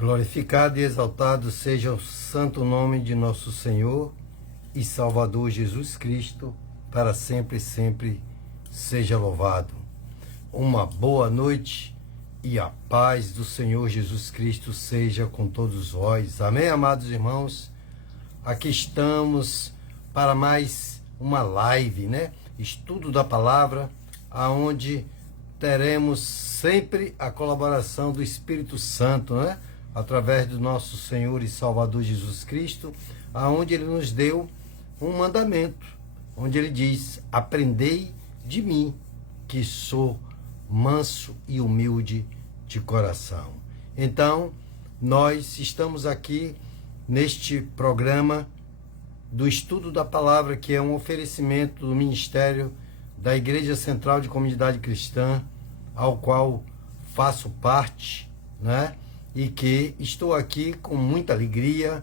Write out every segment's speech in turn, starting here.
Glorificado e exaltado seja o santo nome de nosso Senhor e Salvador Jesus Cristo, para sempre e sempre seja louvado. Uma boa noite e a paz do Senhor Jesus Cristo seja com todos vós. Amém, amados irmãos? Aqui estamos para mais uma live, Estudo da palavra, aonde teremos sempre a colaboração do Espírito Santo, através do nosso Senhor e Salvador Jesus Cristo, aonde ele nos deu um mandamento, onde ele diz: aprendei de mim, que sou manso e humilde de coração. Então, nós estamos aqui neste programa do estudo da palavra, que é um oferecimento do Ministério da Igreja Central de Comunidade Cristã, ao qual faço parte, e que estou aqui com muita alegria,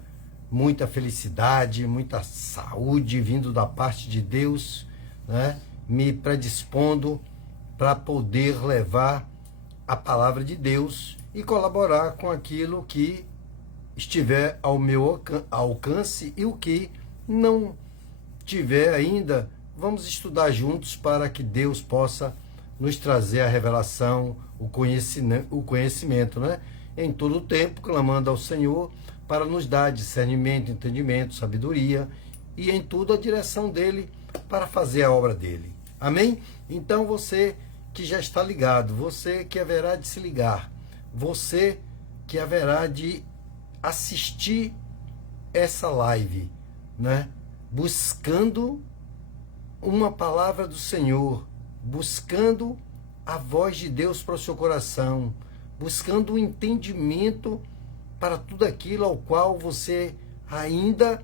muita felicidade, muita saúde vindo da parte de Deus, me predispondo para poder levar a palavra de Deus e colaborar com aquilo que estiver ao meu alcance, e o que não tiver ainda, vamos estudar juntos para que Deus possa nos trazer a revelação, o conhecimento, em todo o tempo, clamando ao Senhor para nos dar discernimento, entendimento, sabedoria, e em tudo a direção dele para fazer a obra dele. Amém? Então você que já está ligado, você que haverá de se ligar, você que haverá de assistir essa live, buscando uma palavra do Senhor, buscando a voz de Deus para o seu coração, buscando um entendimento para tudo aquilo ao qual você ainda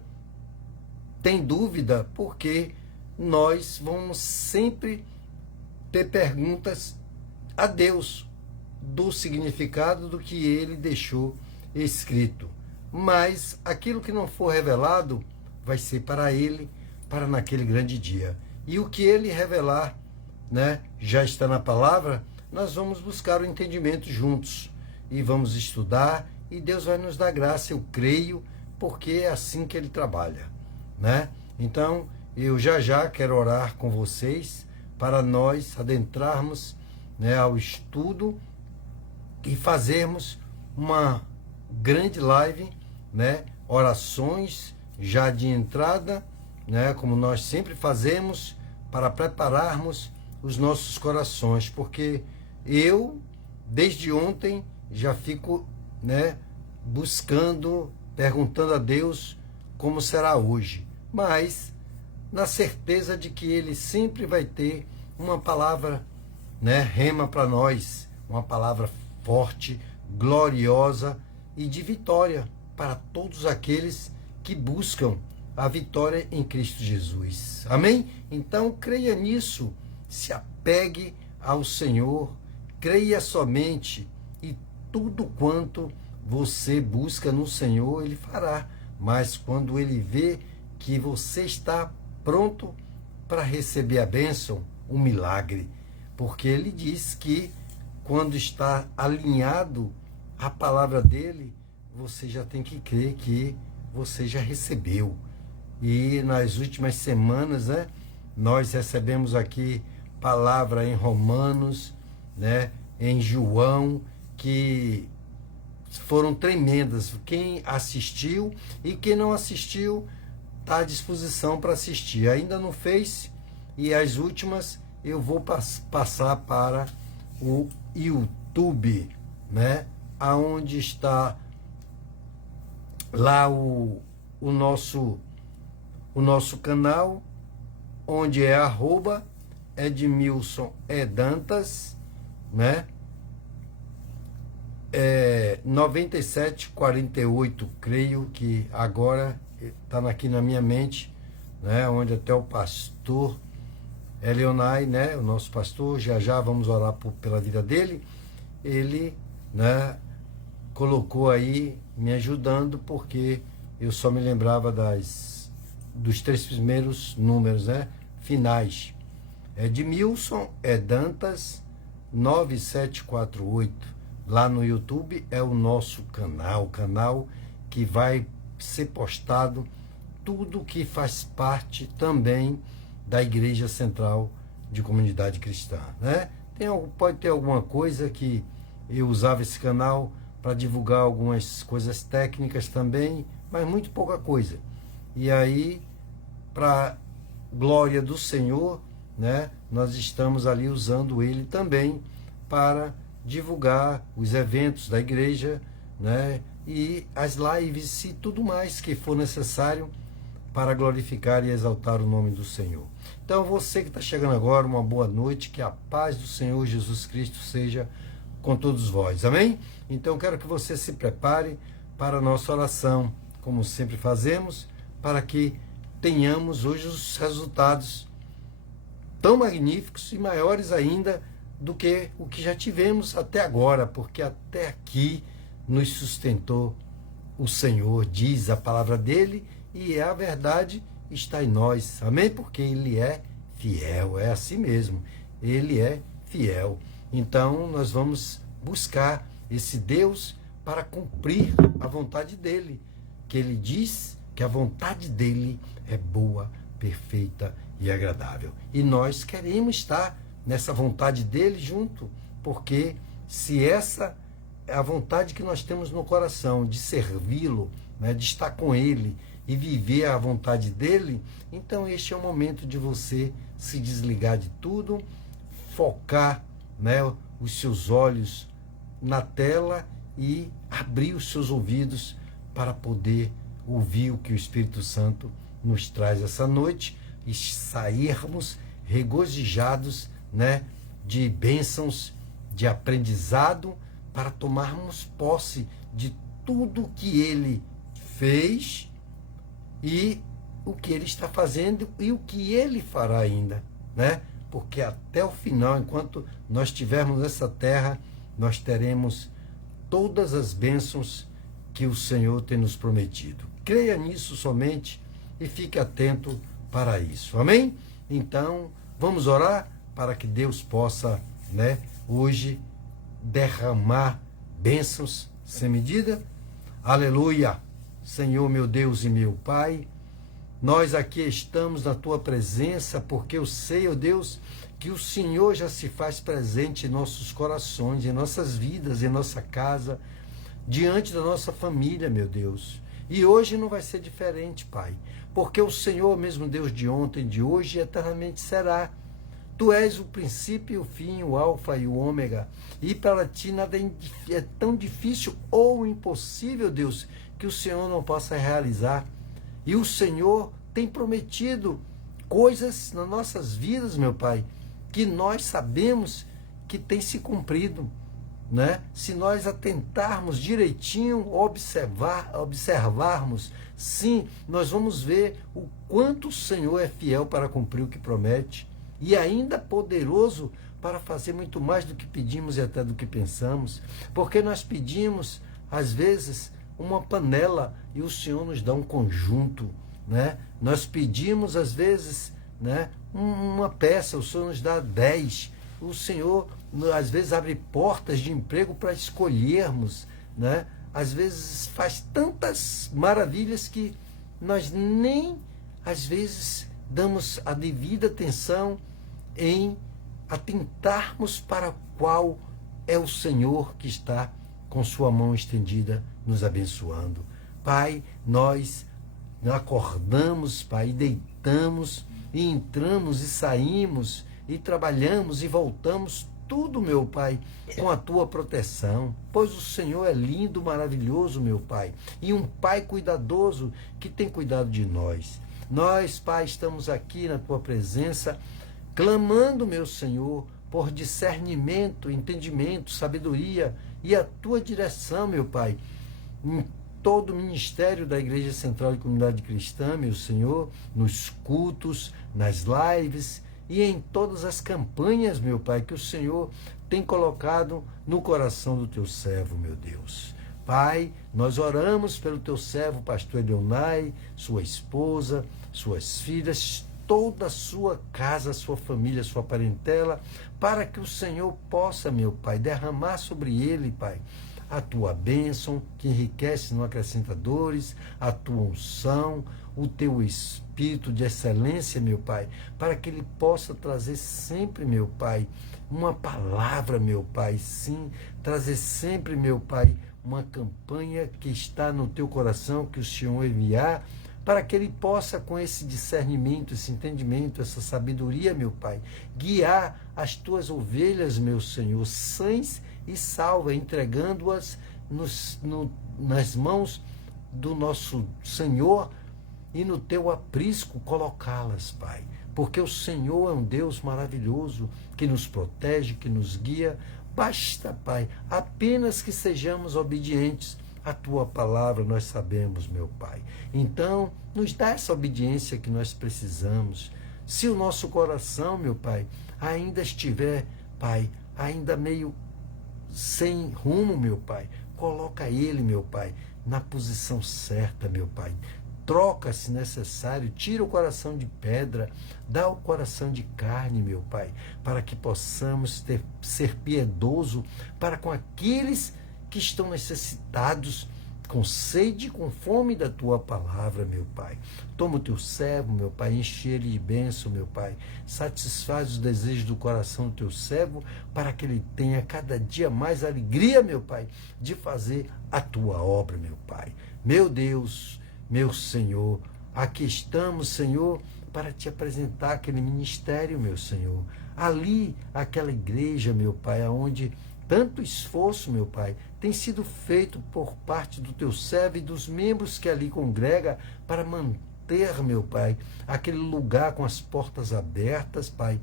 tem dúvida, porque nós vamos sempre ter perguntas a Deus do significado do que ele deixou escrito. Mas aquilo que não for revelado vai ser para ele, para naquele grande dia. E o que ele revelar, já está na palavra, nós vamos buscar o entendimento juntos e vamos estudar, e Deus vai nos dar graça, eu creio, porque é assim que ele trabalha, Então, eu já quero orar com vocês para nós adentrarmos, ao estudo e fazermos uma grande live, orações já de entrada, como nós sempre fazemos, para prepararmos os nossos corações, porque eu, desde ontem, já fico, buscando, perguntando a Deus como será hoje, mas na certeza de que ele sempre vai ter uma palavra, rema para nós, uma palavra forte, gloriosa e de vitória para todos aqueles que buscam a vitória em Cristo Jesus. Amém? Então creia nisso, se apegue ao Senhor, creia somente, e tudo quanto você busca no Senhor, ele fará. Mas quando ele vê que você está pronto para receber a bênção, um milagre, porque ele diz que quando está alinhado à palavra dele, você já tem que crer que você já recebeu. E nas últimas semanas, nós recebemos aqui palavra em Romanos, em João, que foram tremendas. Quem assistiu e quem não assistiu está à disposição para assistir. Ainda não fez, e as últimas eu vou passar para o YouTube, aonde está lá o nosso canal, onde é @Edmilson Dantas, 9748, creio que agora está aqui na minha mente, onde até o pastor Elionai, o nosso pastor, já vamos orar pela vida dele, ele, colocou aí, me ajudando, porque eu só me lembrava dos 3 primeiros números, finais. Edmilson Dantas 9748. lá no YouTube é o nosso canal, que vai ser postado tudo que faz parte também da Igreja Central de Comunidade Cristã, né? Pode ter alguma coisa que eu usava esse canal para divulgar algumas coisas técnicas também, mas muito pouca coisa. E aí, para glória do Senhor, né, nós estamos ali usando ele também para divulgar os eventos da igreja, né, e as lives e tudo mais que for necessário para glorificar e exaltar o nome do Senhor. Então, você que está chegando agora, uma boa noite, que a paz do Senhor Jesus Cristo seja com todos vós, amém? Então, quero que você se prepare para a nossa oração, como sempre fazemos, para que tenhamos hoje os resultados tão magníficos e maiores ainda do que o que já tivemos até agora, porque até aqui nos sustentou o Senhor, diz a palavra dele, e a verdade está em nós, amém? Porque ele é fiel, é assim mesmo, ele é fiel. Então nós vamos buscar esse Deus para cumprir a vontade dele, que ele diz que a vontade dele é boa, perfeita e agradável. E nós queremos estar nessa vontade dele junto, porque se essa é a vontade que nós temos no coração, de servi-lo, né, de estar com ele e viver a vontade dele, então este é o momento de você se desligar de tudo, focar, né, os seus olhos na tela e abrir os seus ouvidos para poder ouvir o que o Espírito Santo nos traz essa noite e sairmos regozijados, né, de bênçãos, de aprendizado, para tomarmos posse de tudo que ele fez e o que ele está fazendo e o que ele fará ainda, né? Porque até o final, enquanto nós estivermos nessa terra, nós teremos todas as bênçãos que o Senhor tem nos prometido. Creia nisso somente e fique atento para isso. Amém? Então, vamos orar para que Deus possa, né, hoje derramar bênçãos sem medida. Aleluia! Senhor, meu Deus e meu Pai, nós aqui estamos na Tua presença porque eu sei, ó Deus, que o Senhor já se faz presente em nossos corações, em nossas vidas, em nossa casa, diante da nossa família, meu Deus. E hoje não vai ser diferente, Pai, porque o Senhor, mesmo Deus de ontem, de hoje e eternamente será. Tu és o princípio e o fim, o alfa e o ômega, e para ti nada é tão difícil ou impossível, Deus, que o Senhor não possa realizar. E o Senhor tem prometido coisas nas nossas vidas, meu Pai, que nós sabemos que tem se cumprido, né? Se nós atentarmos direitinho, observarmos, sim, nós vamos ver o quanto o Senhor é fiel para cumprir o que promete e ainda poderoso para fazer muito mais do que pedimos e até do que pensamos, porque nós pedimos, às vezes, uma panela e o Senhor nos dá um conjunto, né? Nós pedimos, às vezes, né, uma peça, o Senhor nos dá 10. O Senhor, às vezes, abre portas de emprego para escolhermos, né? Às vezes, faz tantas maravilhas que nós nem, às vezes, damos a devida atenção em atentarmos para qual é o Senhor que está com sua mão estendida nos abençoando. Pai, nós acordamos, Pai, e deitamos, e entramos e saímos, e trabalhamos e voltamos, tudo, meu Pai, com a Tua proteção, pois o Senhor é lindo, maravilhoso, meu Pai, e um Pai cuidadoso que tem cuidado de nós. Nós, Pai, estamos aqui na Tua presença, clamando, meu Senhor, por discernimento, entendimento, sabedoria e a Tua direção, meu Pai, em todo o ministério da Igreja Central de Comunidade Cristã, meu Senhor, nos cultos, nas lives e em todas as campanhas, meu Pai, que o Senhor tem colocado no coração do Teu servo, meu Deus. Pai, nós oramos pelo Teu servo, pastor Edionai, sua esposa, suas filhas, toda a sua casa, a sua família, a sua parentela, para que o Senhor possa, meu Pai, derramar sobre ele, Pai, a tua bênção, que enriquece, não acrescenta dores, a tua unção, o teu espírito de excelência, meu Pai, para que ele possa trazer sempre, meu Pai, uma palavra, meu Pai, sim, trazer sempre, meu Pai, uma campanha que está no teu coração, que o Senhor enviar, para que ele possa, com esse discernimento, esse entendimento, essa sabedoria, meu Pai, guiar as tuas ovelhas, meu Senhor, sãs e salvas, entregando-as nas mãos do nosso Senhor e no teu aprisco colocá-las, Pai. Porque o Senhor é um Deus maravilhoso, que nos protege, que nos guia. Basta, Pai, apenas que sejamos obedientes à tua palavra, nós sabemos, meu Pai. Então, nos dá essa obediência que nós precisamos. Se o nosso coração, meu Pai, ainda estiver, Pai, ainda meio sem rumo, meu Pai, coloca ele, meu Pai, na posição certa, meu Pai. Troca, se necessário, tira o coração de pedra, dá o coração de carne, meu Pai, para que possamos ser piedoso para com aqueles que estão necessitados, com sede e com fome da tua palavra, meu Pai. Toma o teu servo, meu Pai, enche ele de bênção, meu Pai. Satisfaz os desejos do coração do teu servo, para que ele tenha cada dia mais alegria, meu Pai, de fazer a tua obra, meu Pai. Meu Deus, meu Senhor, aqui estamos, Senhor, para te apresentar aquele ministério, meu Senhor. Ali, aquela igreja, meu Pai, onde tanto esforço, meu Pai, tem sido feito por parte do teu servo e dos membros que ali congrega para manter, meu Pai, aquele lugar com as portas abertas, Pai.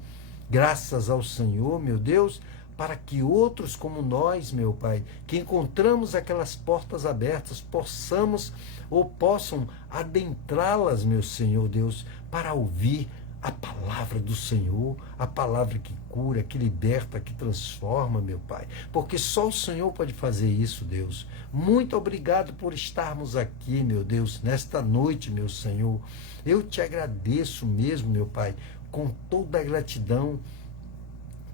Graças ao Senhor, meu Deus, para que outros como nós, meu Pai, que encontramos aquelas portas abertas, possamos ou possam adentrá-las, meu Senhor Deus, para ouvir a palavra do Senhor, a palavra que cura, que liberta, que transforma, meu Pai. Porque só o Senhor pode fazer isso, Deus. Muito obrigado por estarmos aqui, meu Deus, nesta noite, meu Senhor. Eu te agradeço mesmo, meu Pai, com toda a gratidão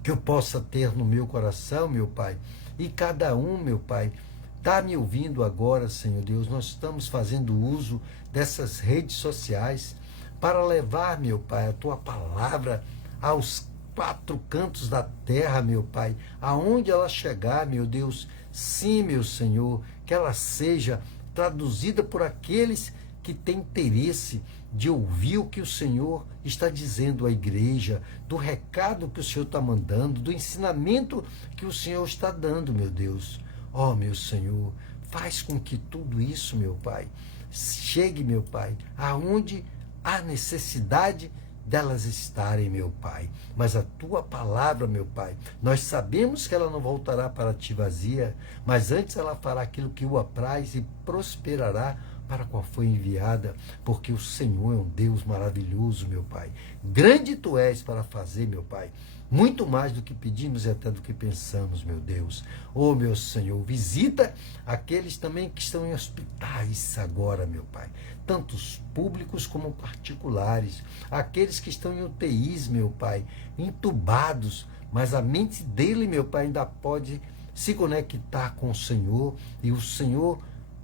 que eu possa ter no meu coração, meu Pai. E cada um, meu Pai, está me ouvindo agora, Senhor Deus. Nós estamos fazendo uso dessas redes sociais para levar, meu Pai, a tua palavra aos quatro cantos da terra, meu Pai, aonde ela chegar, meu Deus. Sim, meu Senhor, que ela seja traduzida por aqueles que têm interesse de ouvir o que o Senhor está dizendo à igreja, do recado que o Senhor está mandando, do ensinamento que o Senhor está dando, meu Deus. Ó, meu Senhor, faz com que tudo isso, meu Pai, chegue, meu Pai, aonde há necessidade delas estarem, meu Pai. Mas a tua palavra, meu Pai, nós sabemos que ela não voltará para ti vazia, mas antes ela fará aquilo que o apraz e prosperará para qual foi enviada, porque o Senhor é um Deus maravilhoso, meu Pai. Grande tu és para fazer, meu Pai, muito mais do que pedimos e até do que pensamos, meu Deus. Oh, meu Senhor, visita aqueles também que estão em hospitais agora, meu Pai, tantos públicos como particulares, aqueles que estão em UTIs, meu Pai, entubados, mas a mente dele, meu Pai, ainda pode se conectar com o Senhor, e o Senhor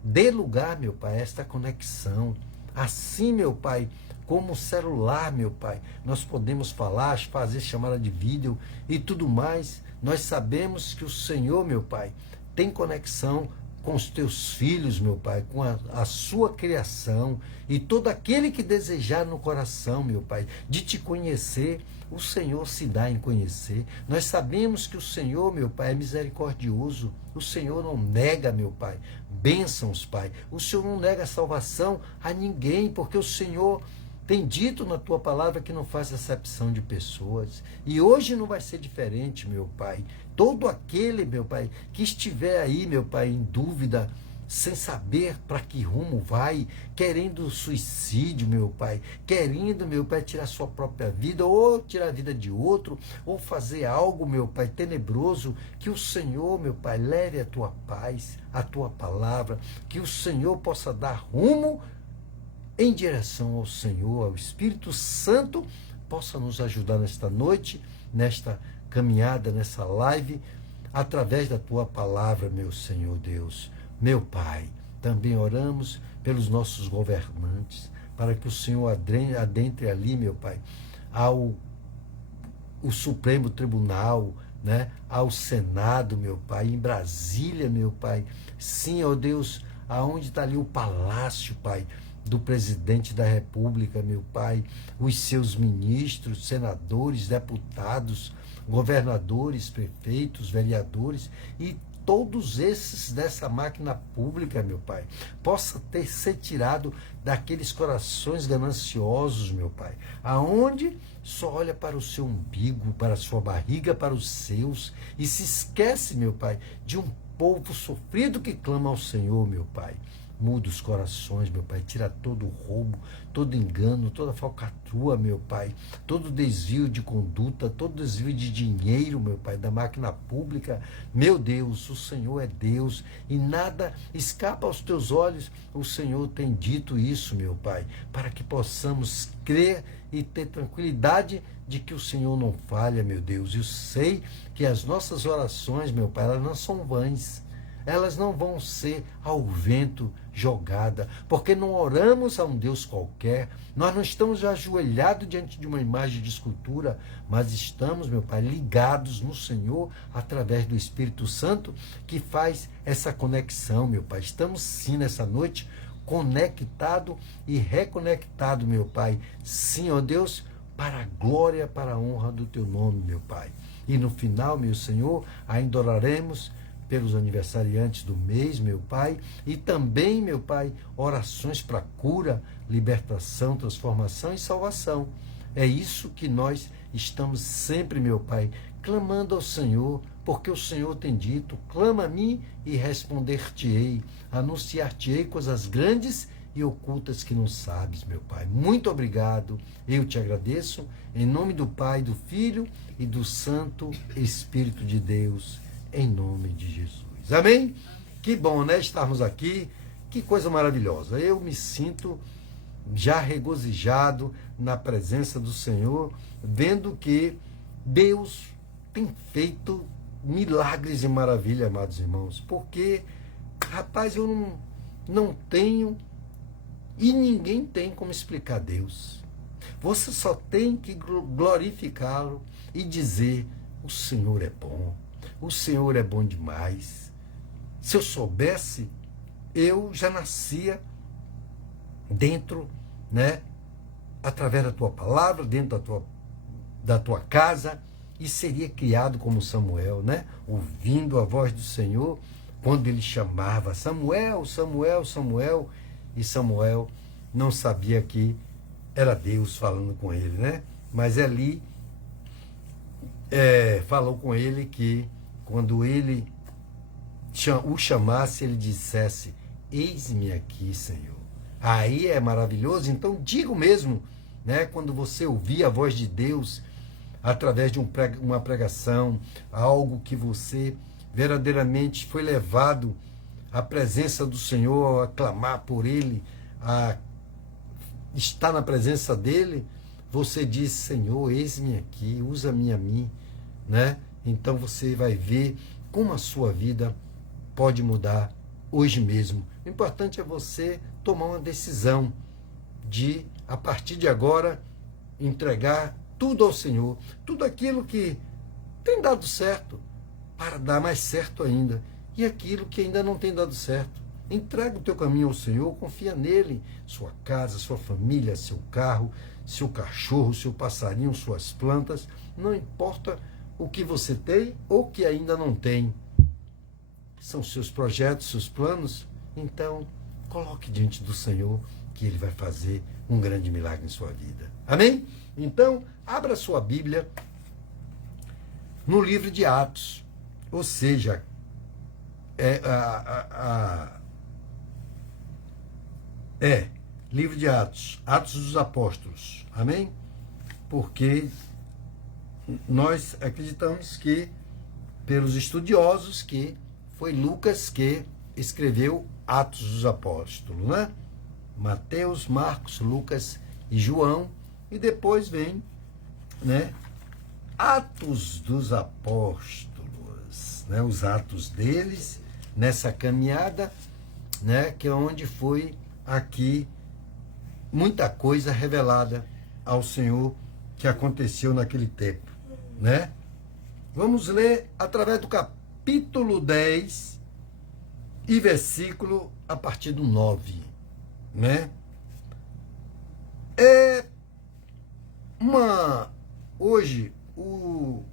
dê lugar, meu Pai, a esta conexão. Assim, meu Pai, como celular, meu Pai, nós podemos falar, fazer chamada de vídeo e tudo mais. Nós sabemos que o Senhor, meu Pai, tem conexão com os teus filhos, meu Pai, com a sua criação, e todo aquele que desejar no coração, meu Pai, de te conhecer, o Senhor se dá em conhecer. Nós sabemos que o Senhor, meu Pai, é misericordioso. O Senhor não nega, meu Pai, bênçãos, Pai. O Senhor não nega salvação a ninguém, porque o Senhor tem dito na tua palavra que não faz acepção de pessoas. E hoje não vai ser diferente, meu Pai. Todo aquele, meu Pai, que estiver aí, meu Pai, em dúvida, sem saber para que rumo vai, querendo suicídio, meu Pai, querendo, meu Pai, tirar sua própria vida, ou tirar a vida de outro, ou fazer algo, meu Pai, tenebroso, que o Senhor, meu Pai, leve a tua paz, a tua palavra, que o Senhor possa dar rumo em direção ao Senhor, ao Espírito Santo, possa nos ajudar nesta noite, nesta caminhada, nessa live, através da tua palavra, meu Senhor Deus. Meu Pai, também oramos pelos nossos governantes, para que o Senhor adentre ali, meu Pai, o Supremo Tribunal, né, ao Senado, meu Pai, em Brasília, meu Pai. Sim, ó Deus, aonde está ali o palácio, Pai, do presidente da República, meu Pai, os seus ministros, senadores, deputados, governadores, prefeitos, vereadores e todos esses dessa máquina pública, meu Pai, possa ser tirado daqueles corações gananciosos, meu Pai, aonde só olha para o seu umbigo, para a sua barriga, para os seus, e se esquece, meu Pai, de um povo sofrido que clama ao Senhor, meu Pai. Muda os corações, meu Pai, tira todo o roubo, todo engano, toda falcatrua, meu Pai, todo desvio de conduta, todo desvio de dinheiro, meu Pai, da máquina pública. Meu Deus, o Senhor é Deus e nada escapa aos teus olhos. O Senhor tem dito isso, meu Pai, para que possamos crer e ter tranquilidade de que o Senhor não falha, meu Deus. Eu sei que as nossas orações, meu Pai, elas não são vãs. Elas não vão ser ao vento jogada, porque não oramos a um Deus qualquer, nós não estamos ajoelhados diante de uma imagem de escultura, mas estamos, meu Pai, ligados no Senhor através do Espírito Santo que faz essa conexão, meu Pai. Estamos sim nessa noite conectado e reconectado, meu Pai. Sim, ó Deus, para a glória, para a honra do teu nome, meu Pai. E no final, meu Senhor, ainda oraremos pelos aniversariantes do mês, meu Pai, e também, meu Pai, orações para cura, libertação, transformação e salvação. É isso que nós estamos sempre, meu Pai, clamando ao Senhor, porque o Senhor tem dito: clama a mim e responder-te-ei, anunciar-te-ei coisas grandes e ocultas que não sabes, meu Pai. Muito obrigado, eu te agradeço, em nome do Pai, do Filho e do Santo Espírito de Deus, em nome de Jesus. Amém? Que bom, né? Estarmos aqui. Que coisa maravilhosa. Eu me sinto já regozijado na presença do Senhor, vendo que Deus tem feito milagres e maravilhas, amados irmãos. Porque, rapaz, eu não tenho e ninguém tem como explicar Deus. Você só tem que glorificá-lo e dizer: o Senhor é bom. O Senhor é bom demais. Se eu soubesse, eu já nascia dentro, né, através da tua palavra, dentro da tua casa, e seria criado como Samuel, né, ouvindo a voz do Senhor, quando ele chamava: Samuel, Samuel, Samuel, e Samuel não sabia que era Deus falando com ele, né, mas ali falou com ele que quando ele o chamasse, ele dissesse: eis-me aqui, Senhor. Aí é maravilhoso. Então digo mesmo, né, quando você ouvir a voz de Deus através de uma pregação, algo que você verdadeiramente foi levado à presença do Senhor, a clamar por Ele, a estar na presença dEle, você diz: Senhor, eis-me aqui, usa-me a mim, né? Então você vai ver como a sua vida pode mudar hoje mesmo. O importante é você tomar uma decisão de, a partir de agora, entregar tudo ao Senhor. Tudo aquilo que tem dado certo, para dar mais certo ainda. E aquilo que ainda não tem dado certo. Entrega o teu caminho ao Senhor, confia nele. Sua casa, sua família, seu carro, seu cachorro, seu passarinho, suas plantas. Não importa o que você tem ou que ainda não tem. São seus projetos, seus planos. Então, coloque diante do Senhor, que Ele vai fazer um grande milagre em sua vida. Amém? Então, abra sua Bíblia no livro de Atos. Ou seja, livro de Atos. Atos dos Apóstolos. Amém? Porque nós acreditamos que, pelos estudiosos, que foi Lucas que escreveu Atos dos Apóstolos, né? Mateus, Marcos, Lucas e João, e depois vem, né, Atos dos Apóstolos, né, os atos deles nessa caminhada, né, que é onde foi aqui muita coisa revelada ao Senhor que aconteceu naquele tempo, né? Vamos ler através do capítulo 10 e versículo a partir do 9, né? Hoje o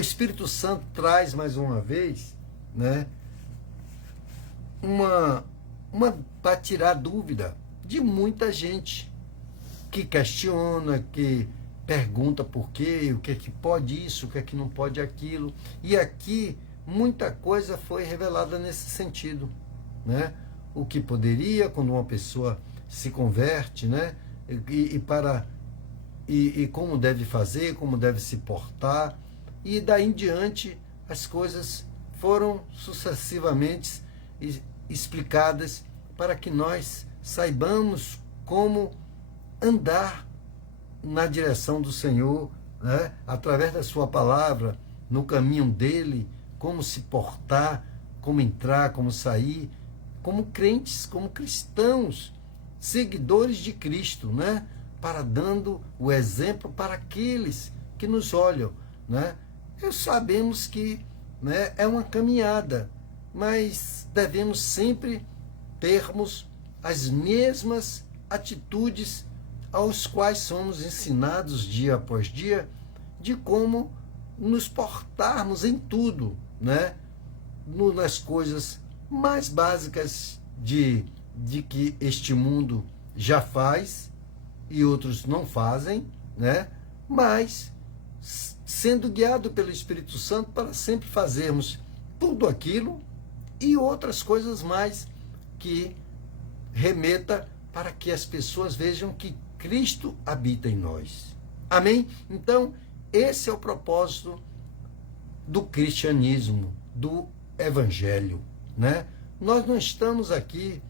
Espírito Santo traz mais uma vez, né, para tirar dúvida de muita gente que questiona, que pergunta por quê, o que é que pode isso, o que é que não pode aquilo. E aqui muita coisa foi revelada nesse sentido, né? O que poderia quando uma pessoa se converte, né? E como deve fazer, como deve se portar. E daí em diante as coisas foram sucessivamente explicadas para que nós saibamos como andar na direção do Senhor, né? Através da sua palavra, no caminho dele, como se portar, como entrar, como sair, como crentes, como cristãos, seguidores de Cristo, né? Para dando o exemplo para aqueles que nos olham, né? Sabemos que, né, é uma caminhada, mas devemos sempre termos as mesmas atitudes aos quais somos ensinados dia após dia, de como nos portarmos em tudo, né? Nas coisas mais básicas de que este mundo já faz e outros não fazem, né? Mas sendo guiado pelo Espírito Santo para sempre fazermos tudo aquilo e outras coisas mais que remeta para que as pessoas vejam que Cristo habita em nós. Amém? Então, esse é o propósito do cristianismo, do evangelho, né? Nós não estamos aqui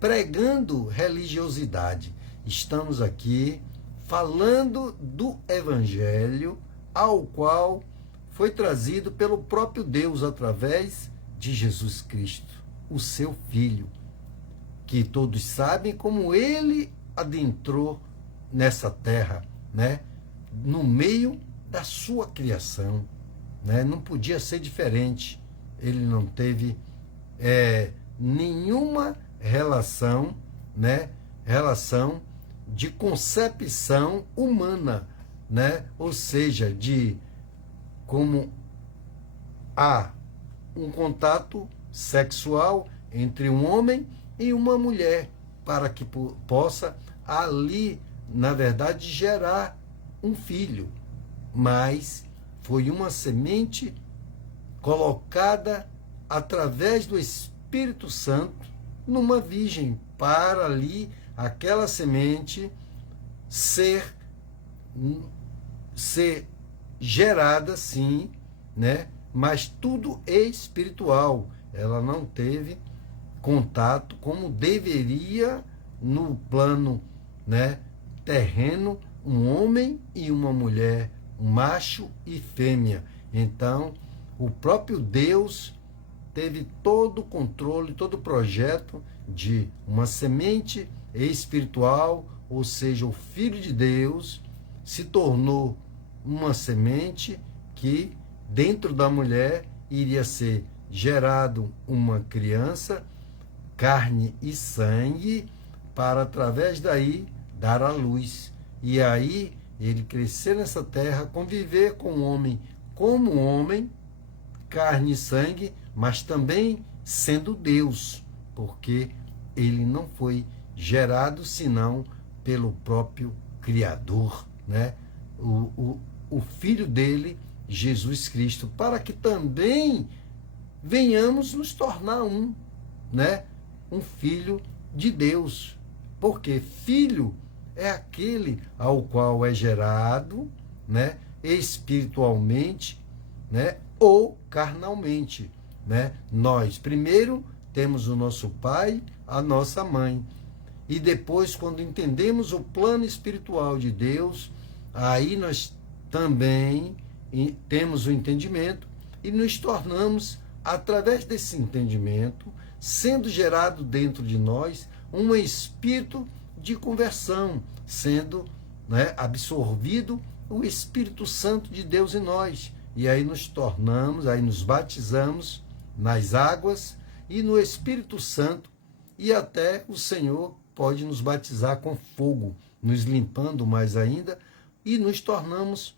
pregando religiosidade, estamos aqui falando do evangelho ao qual foi trazido pelo próprio Deus através de Jesus Cristo, o seu Filho, que todos sabem como ele adentrou nessa terra, né? No meio da sua criação, né? Não podia ser diferente. Ele não teve nenhuma relação, né? Relação de concepção humana, né? Ou seja, de como há um contato sexual entre um homem e uma mulher, para que possa ali, na verdade, gerar um filho. Mas foi uma semente colocada através do Espírito Santo numa virgem, para ali aquela semente ser gerada, sim, né? Mas tudo espiritual. Ela não teve contato como deveria no plano, né, terreno, um homem e uma mulher, um macho e fêmea. Então, o próprio Deus teve todo o controle, todo o projeto de uma semente espiritual, ou seja, o Filho de Deus se tornou uma semente que dentro da mulher iria ser gerado uma criança, carne e sangue, para através daí dar à luz. E aí ele crescer nessa terra, conviver com o homem como homem, carne e sangue, mas também sendo Deus, porque ele não foi gerado senão pelo próprio Criador, né? O Filho dele, Jesus Cristo, para que também venhamos nos tornar né? Um filho de Deus. Porque filho é aquele ao qual é gerado, né, espiritualmente, né, ou carnalmente, né? Nós primeiro temos o nosso pai, a nossa mãe, E depois, quando entendemos o plano espiritual de Deus, aí nós também temos o entendimento e nos tornamos, através desse entendimento, sendo gerado dentro de nós um espírito de conversão, sendo, né, absorvido o Espírito Santo de Deus em nós. E aí nos tornamos, aí nos batizamos nas águas e no Espírito Santo, e até o Senhor pode nos batizar com fogo, nos limpando mais ainda, e nos tornamos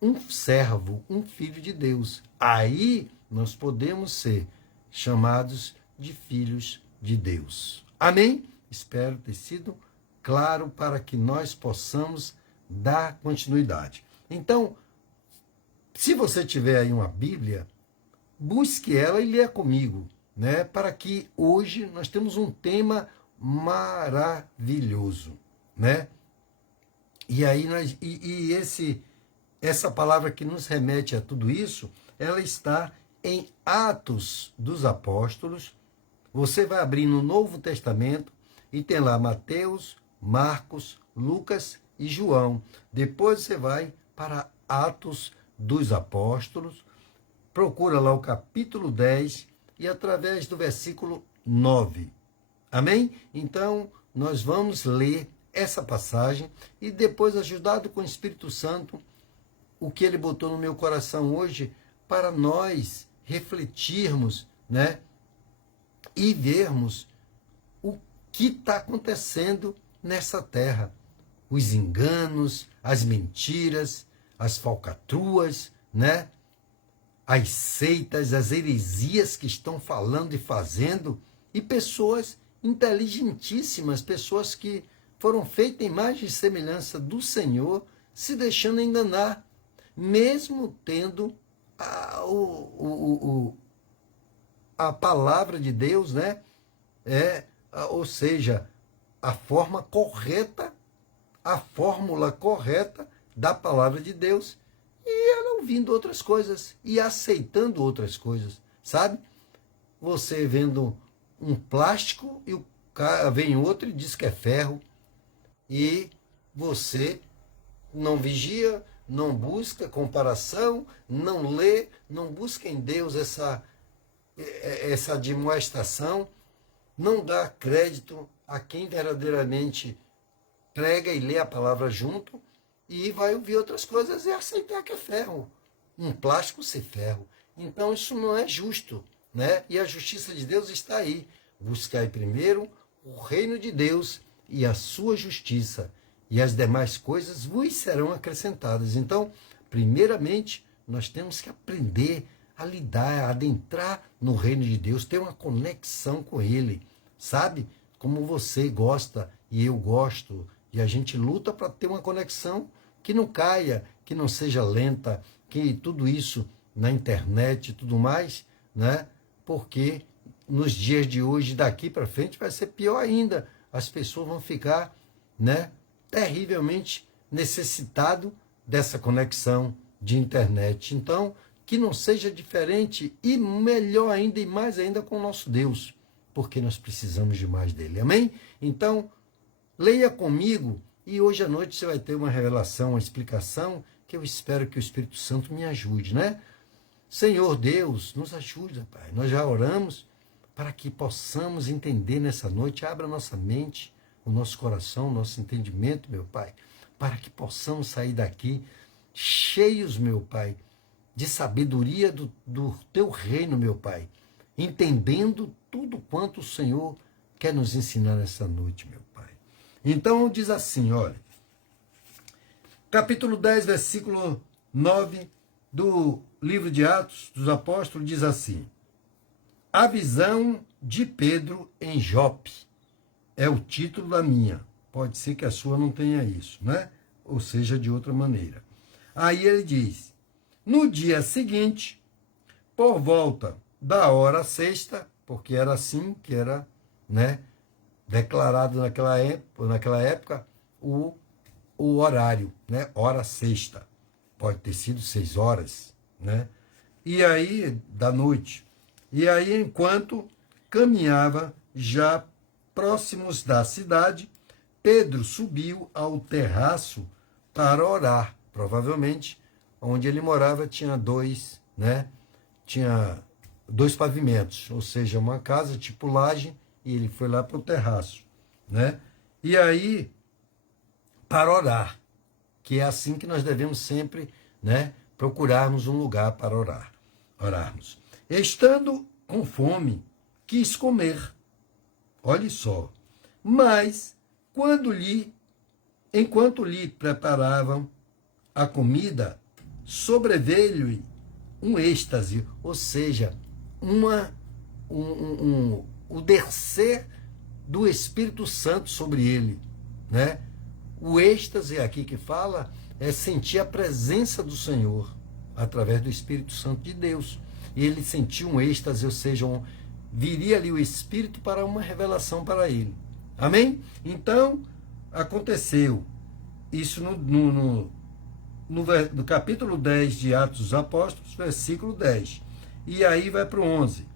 um servo, um filho de Deus. Aí nós podemos ser chamados de filhos de Deus. Amém? Espero ter sido claro para que nós possamos dar continuidade. Então, se você tiver aí uma Bíblia, busque ela e leia comigo, né? Para que hoje nós temos um tema maravilhoso, né? E aí essa palavra que nos remete a tudo isso, ela está em Atos dos Apóstolos. Você vai abrir no Novo Testamento e tem lá Mateus, Marcos, Lucas e João. Depois você vai para Atos dos Apóstolos, procura lá o capítulo 10 e através do versículo 9. Amém? Então, nós vamos ler essa passagem e depois, ajudado com o Espírito Santo, o que ele botou no meu coração hoje, para nós refletirmos, né? E vermos o que está acontecendo nessa terra. Os enganos, as mentiras, as falcatruas, né? As seitas, as heresias que estão falando e fazendo, e pessoas inteligentíssimas, pessoas que foram feitas em imagem e semelhança do Senhor, se deixando enganar, mesmo tendo a palavra de Deus, né? Ou seja, a forma correta, a fórmula correta da palavra de Deus, e ela ouvindo outras coisas e aceitando outras coisas, sabe? Você vendo um plástico e o cara vem outro e diz que é ferro, e você não vigia, não busca comparação, não lê, não busca em Deus essa admoestação, não dá crédito a quem verdadeiramente prega e lê a palavra junto, e vai ouvir outras coisas e aceitar que é ferro, um plástico ser ferro. Então isso não é justo, né? E a justiça de Deus está aí. Buscai primeiro o reino de Deus e a sua justiça, e as demais coisas vos serão acrescentadas. Então, primeiramente, nós temos que aprender a lidar, a adentrar no reino de Deus, ter uma conexão com Ele, sabe? Como você gosta e eu gosto, e a gente luta para ter uma conexão que não caia, que não seja lenta, que tudo isso na internet e tudo mais, né? Porque nos dias de hoje, daqui para frente, vai ser pior ainda. As pessoas vão ficar, né, terrivelmente necessitado dessa conexão de internet. Então, que não seja diferente, e melhor ainda e mais ainda com o nosso Deus, porque nós precisamos de mais dele. Amém? Então, leia comigo, e hoje à noite você vai ter uma revelação, uma explicação, que eu espero que o Espírito Santo me ajude, né? Senhor Deus, nos ajuda, Pai. Nós já oramos para que possamos entender nessa noite. Abra nossa mente, o nosso coração, o nosso entendimento, meu Pai, para que possamos sair daqui cheios, meu Pai, de sabedoria do Teu reino, meu Pai, entendendo tudo quanto o Senhor quer nos ensinar nessa noite, meu Pai. Então diz assim, olha, capítulo 10, versículo 9 do livro de Atos dos Apóstolos diz assim: a visão de Pedro em Jope é o título da minha. Pode ser que a sua não tenha isso, né? Ou seja, de outra maneira. Aí ele diz: no dia seguinte, por volta da hora sexta, porque era assim que era, né, declarado naquela época o horário, né? Hora sexta. Pode ter sido 6 horas, né? E aí, da noite. E aí, enquanto caminhava já próximos da cidade, Pedro subiu ao terraço para orar. Provavelmente, onde ele morava tinha dois pavimentos, ou seja, uma casa tipo laje, e ele foi lá para o terraço, né? E aí, para orar, que é assim que nós devemos sempre, né, procurarmos um lugar para orarmos. Estando com fome, quis comer. Olhe só. Mas, enquanto lhe preparavam a comida, sobreveio-lhe um êxtase, ou seja, o descer do Espírito Santo sobre ele, né? O êxtase aqui que fala é sentir a presença do Senhor através do Espírito Santo de Deus. E ele sentiu um êxtase, ou seja, viria ali o Espírito para uma revelação para ele. Amém? Então, aconteceu isso no capítulo 10 de Atos dos Apóstolos, versículo 10. E aí vai para o 11.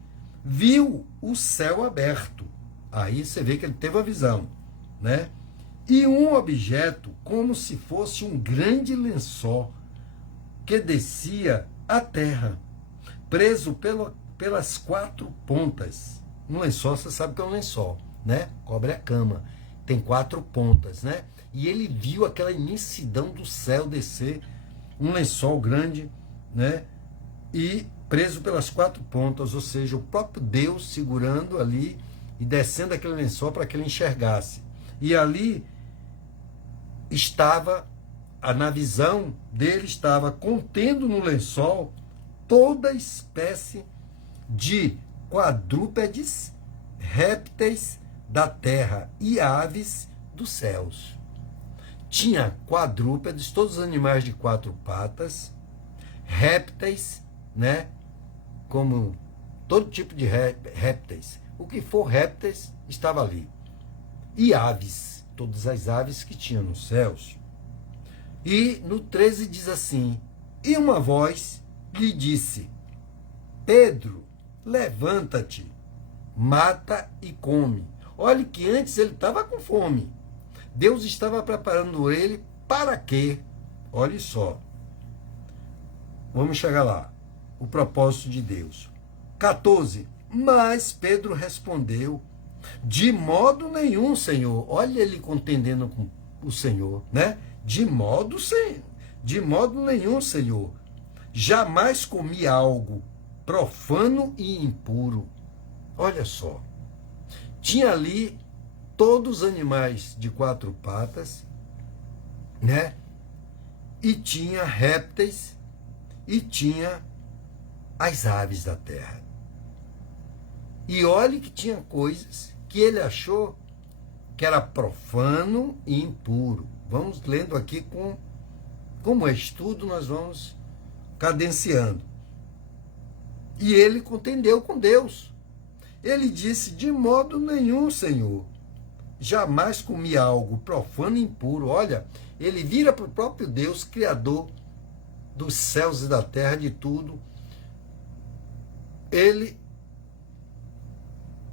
Viu o céu aberto. Aí você vê que ele teve a visão, né? E um objeto como se fosse um grande lençol que descia à terra, preso pelas quatro pontas. Um lençol, você sabe que é um lençol, né? Cobre a cama. Tem quatro pontas, né? E ele viu aquela imensidão do céu descer, um lençol grande, né? E preso pelas quatro pontas, ou seja, o próprio Deus segurando ali e descendo aquele lençol para que ele enxergasse. E ali estava, na visão dele, estava contendo no lençol toda espécie de quadrúpedes, répteis da terra e aves dos céus. Tinha quadrúpedes, todos os animais de quatro patas, répteis, né? Como todo tipo de répteis. O que for répteis estava ali. E aves, todas as aves que tinham nos céus. E no 13 diz assim: e uma voz lhe disse: Pedro, levanta-te, mata e come. Olhe que antes ele estava com fome. Deus estava preparando ele para quê? Olhe só. Vamos chegar lá. O propósito de Deus. 14. Mas Pedro respondeu: de modo nenhum, Senhor. Olha ele contendendo com o Senhor, né? De modo nenhum, Senhor. Jamais comi algo profano e impuro. Olha só. Tinha ali todos os animais de quatro patas, né? E tinha répteis e tinha as aves da terra. E olhe que tinha coisas que ele achou que era profano e impuro. Vamos lendo aqui como é estudo, nós vamos cadenciando. E ele contendeu com Deus. Ele disse: de modo nenhum, Senhor. Jamais comi algo profano e impuro. Olha, ele vira para o próprio Deus, Criador dos céus e da terra, de tudo. Ele,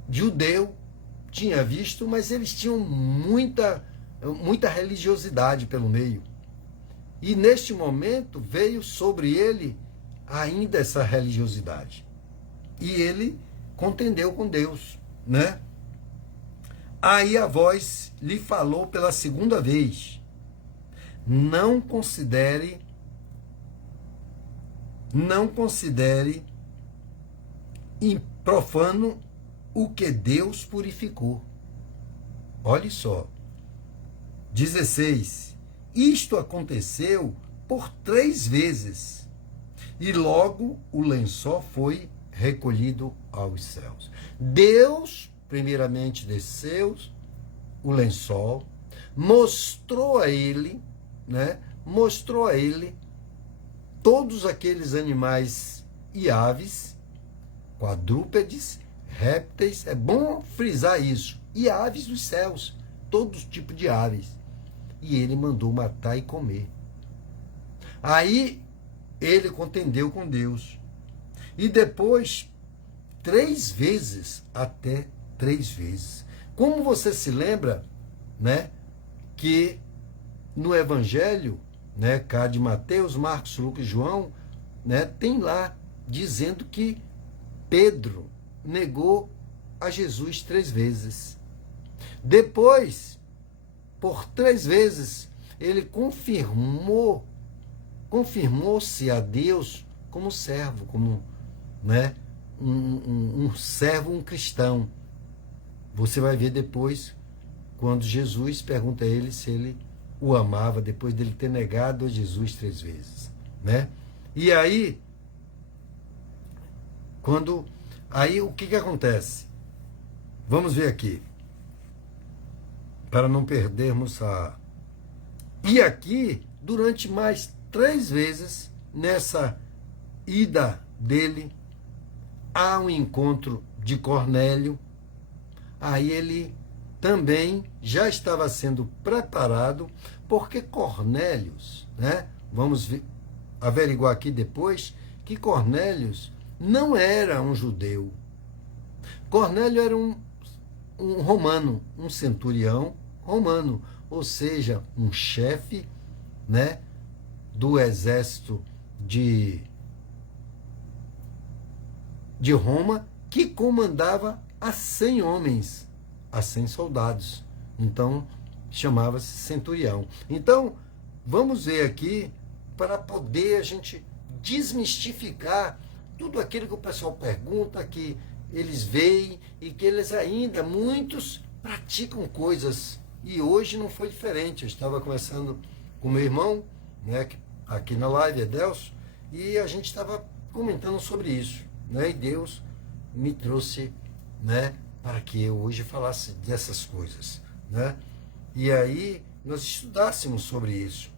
judeu, tinha visto, mas eles tinham muita religiosidade pelo meio. E neste momento veio sobre ele ainda essa religiosidade. E ele contendeu com Deus, né? Aí a voz lhe falou pela segunda vez: não considere profano o que Deus purificou. Olhe só. 16. Isto aconteceu por 3 vezes, e logo o lençol foi recolhido aos céus. Deus, primeiramente, desceu o lençol, mostrou a ele, né? Mostrou a ele todos aqueles animais e aves, quadrúpedes, répteis, é bom frisar isso, e aves dos céus, todo tipo de aves. E ele mandou matar e comer. Aí ele contendeu com Deus. E depois, 3 vezes, até 3 vezes. Como você se lembra, né, que no Evangelho, né, cá de Mateus, Marcos, Lucas e João, né, tem lá dizendo que Pedro negou a Jesus 3 vezes. Depois, por 3 vezes, ele confirmou-se a Deus como servo, como, né, um servo, um cristão. Você vai ver depois, quando Jesus pergunta a ele se ele o amava, depois dele ter negado a Jesus 3 vezes, né? E aí, o que acontece? Vamos ver aqui, para não perdermos a... E aqui, durante mais 3 vezes, nessa ida dele, há um encontro de Cornélio. Aí ele também já estava sendo preparado, porque Cornélios, né? Vamos averiguar aqui depois, que Cornélios não era um judeu. Cornélio era um romano, um centurião romano, ou seja, um chefe, né, do exército de Roma, que comandava a 100 homens, a 100 soldados. Então, chamava-se centurião. Então, vamos ver aqui, para poder a gente desmistificar tudo aquilo que o pessoal pergunta, que eles veem e que eles ainda, muitos, praticam coisas. E hoje não foi diferente. Eu estava conversando com meu irmão, né, aqui na live, Edelso, e a gente estava comentando sobre isso, né, e Deus me trouxe, né, para que eu hoje falasse dessas coisas, né, e aí nós estudássemos sobre isso.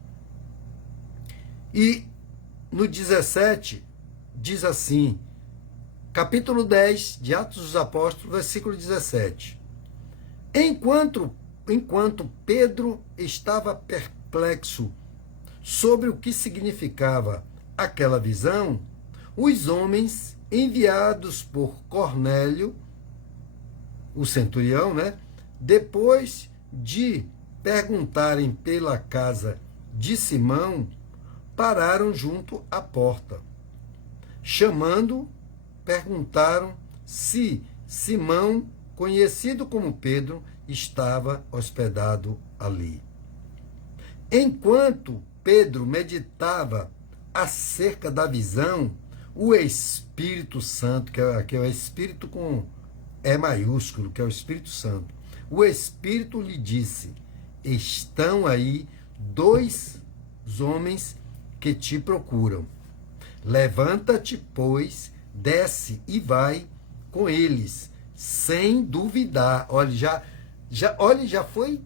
E no 17 diz assim, capítulo 10 de Atos dos Apóstolos, versículo 17: Enquanto Pedro estava perplexo sobre o que significava aquela visão, os homens enviados por Cornélio, o centurião, né, depois de perguntarem pela casa de Simão, pararam junto à porta. Chamando, perguntaram se Simão, conhecido como Pedro, estava hospedado ali. Enquanto Pedro meditava acerca da visão, o Espírito Santo, que é o Espírito com E maiúsculo, que é o Espírito Santo, o Espírito lhe disse: estão aí 2 homens que te procuram. Levanta-te, pois, desce e vai com eles, sem duvidar. Olha, já foi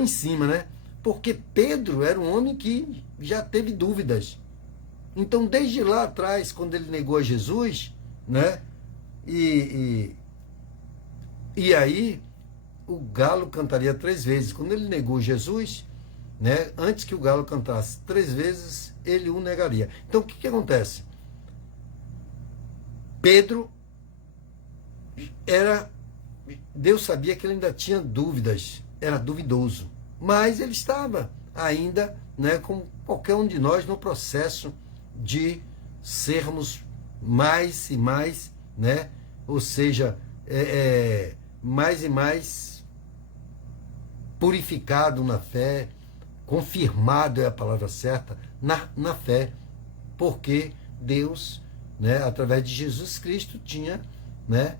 em cima, né? Porque Pedro era um homem que já teve dúvidas. Então, desde lá atrás, quando ele negou a Jesus, né? E aí, o galo cantaria 3 vezes. Quando ele negou Jesus, né? Antes que o galo cantasse 3 vezes, ele o negaria. Então, o que acontece? Pedro Deus sabia que ele ainda tinha dúvidas, era duvidoso, mas ele estava ainda, né, como qualquer um de nós, no processo de sermos mais e mais, né, ou seja, mais e mais purificado na fé, confirmado é a palavra certa, na fé, porque Deus, né, através de Jesus Cristo, tinha, né,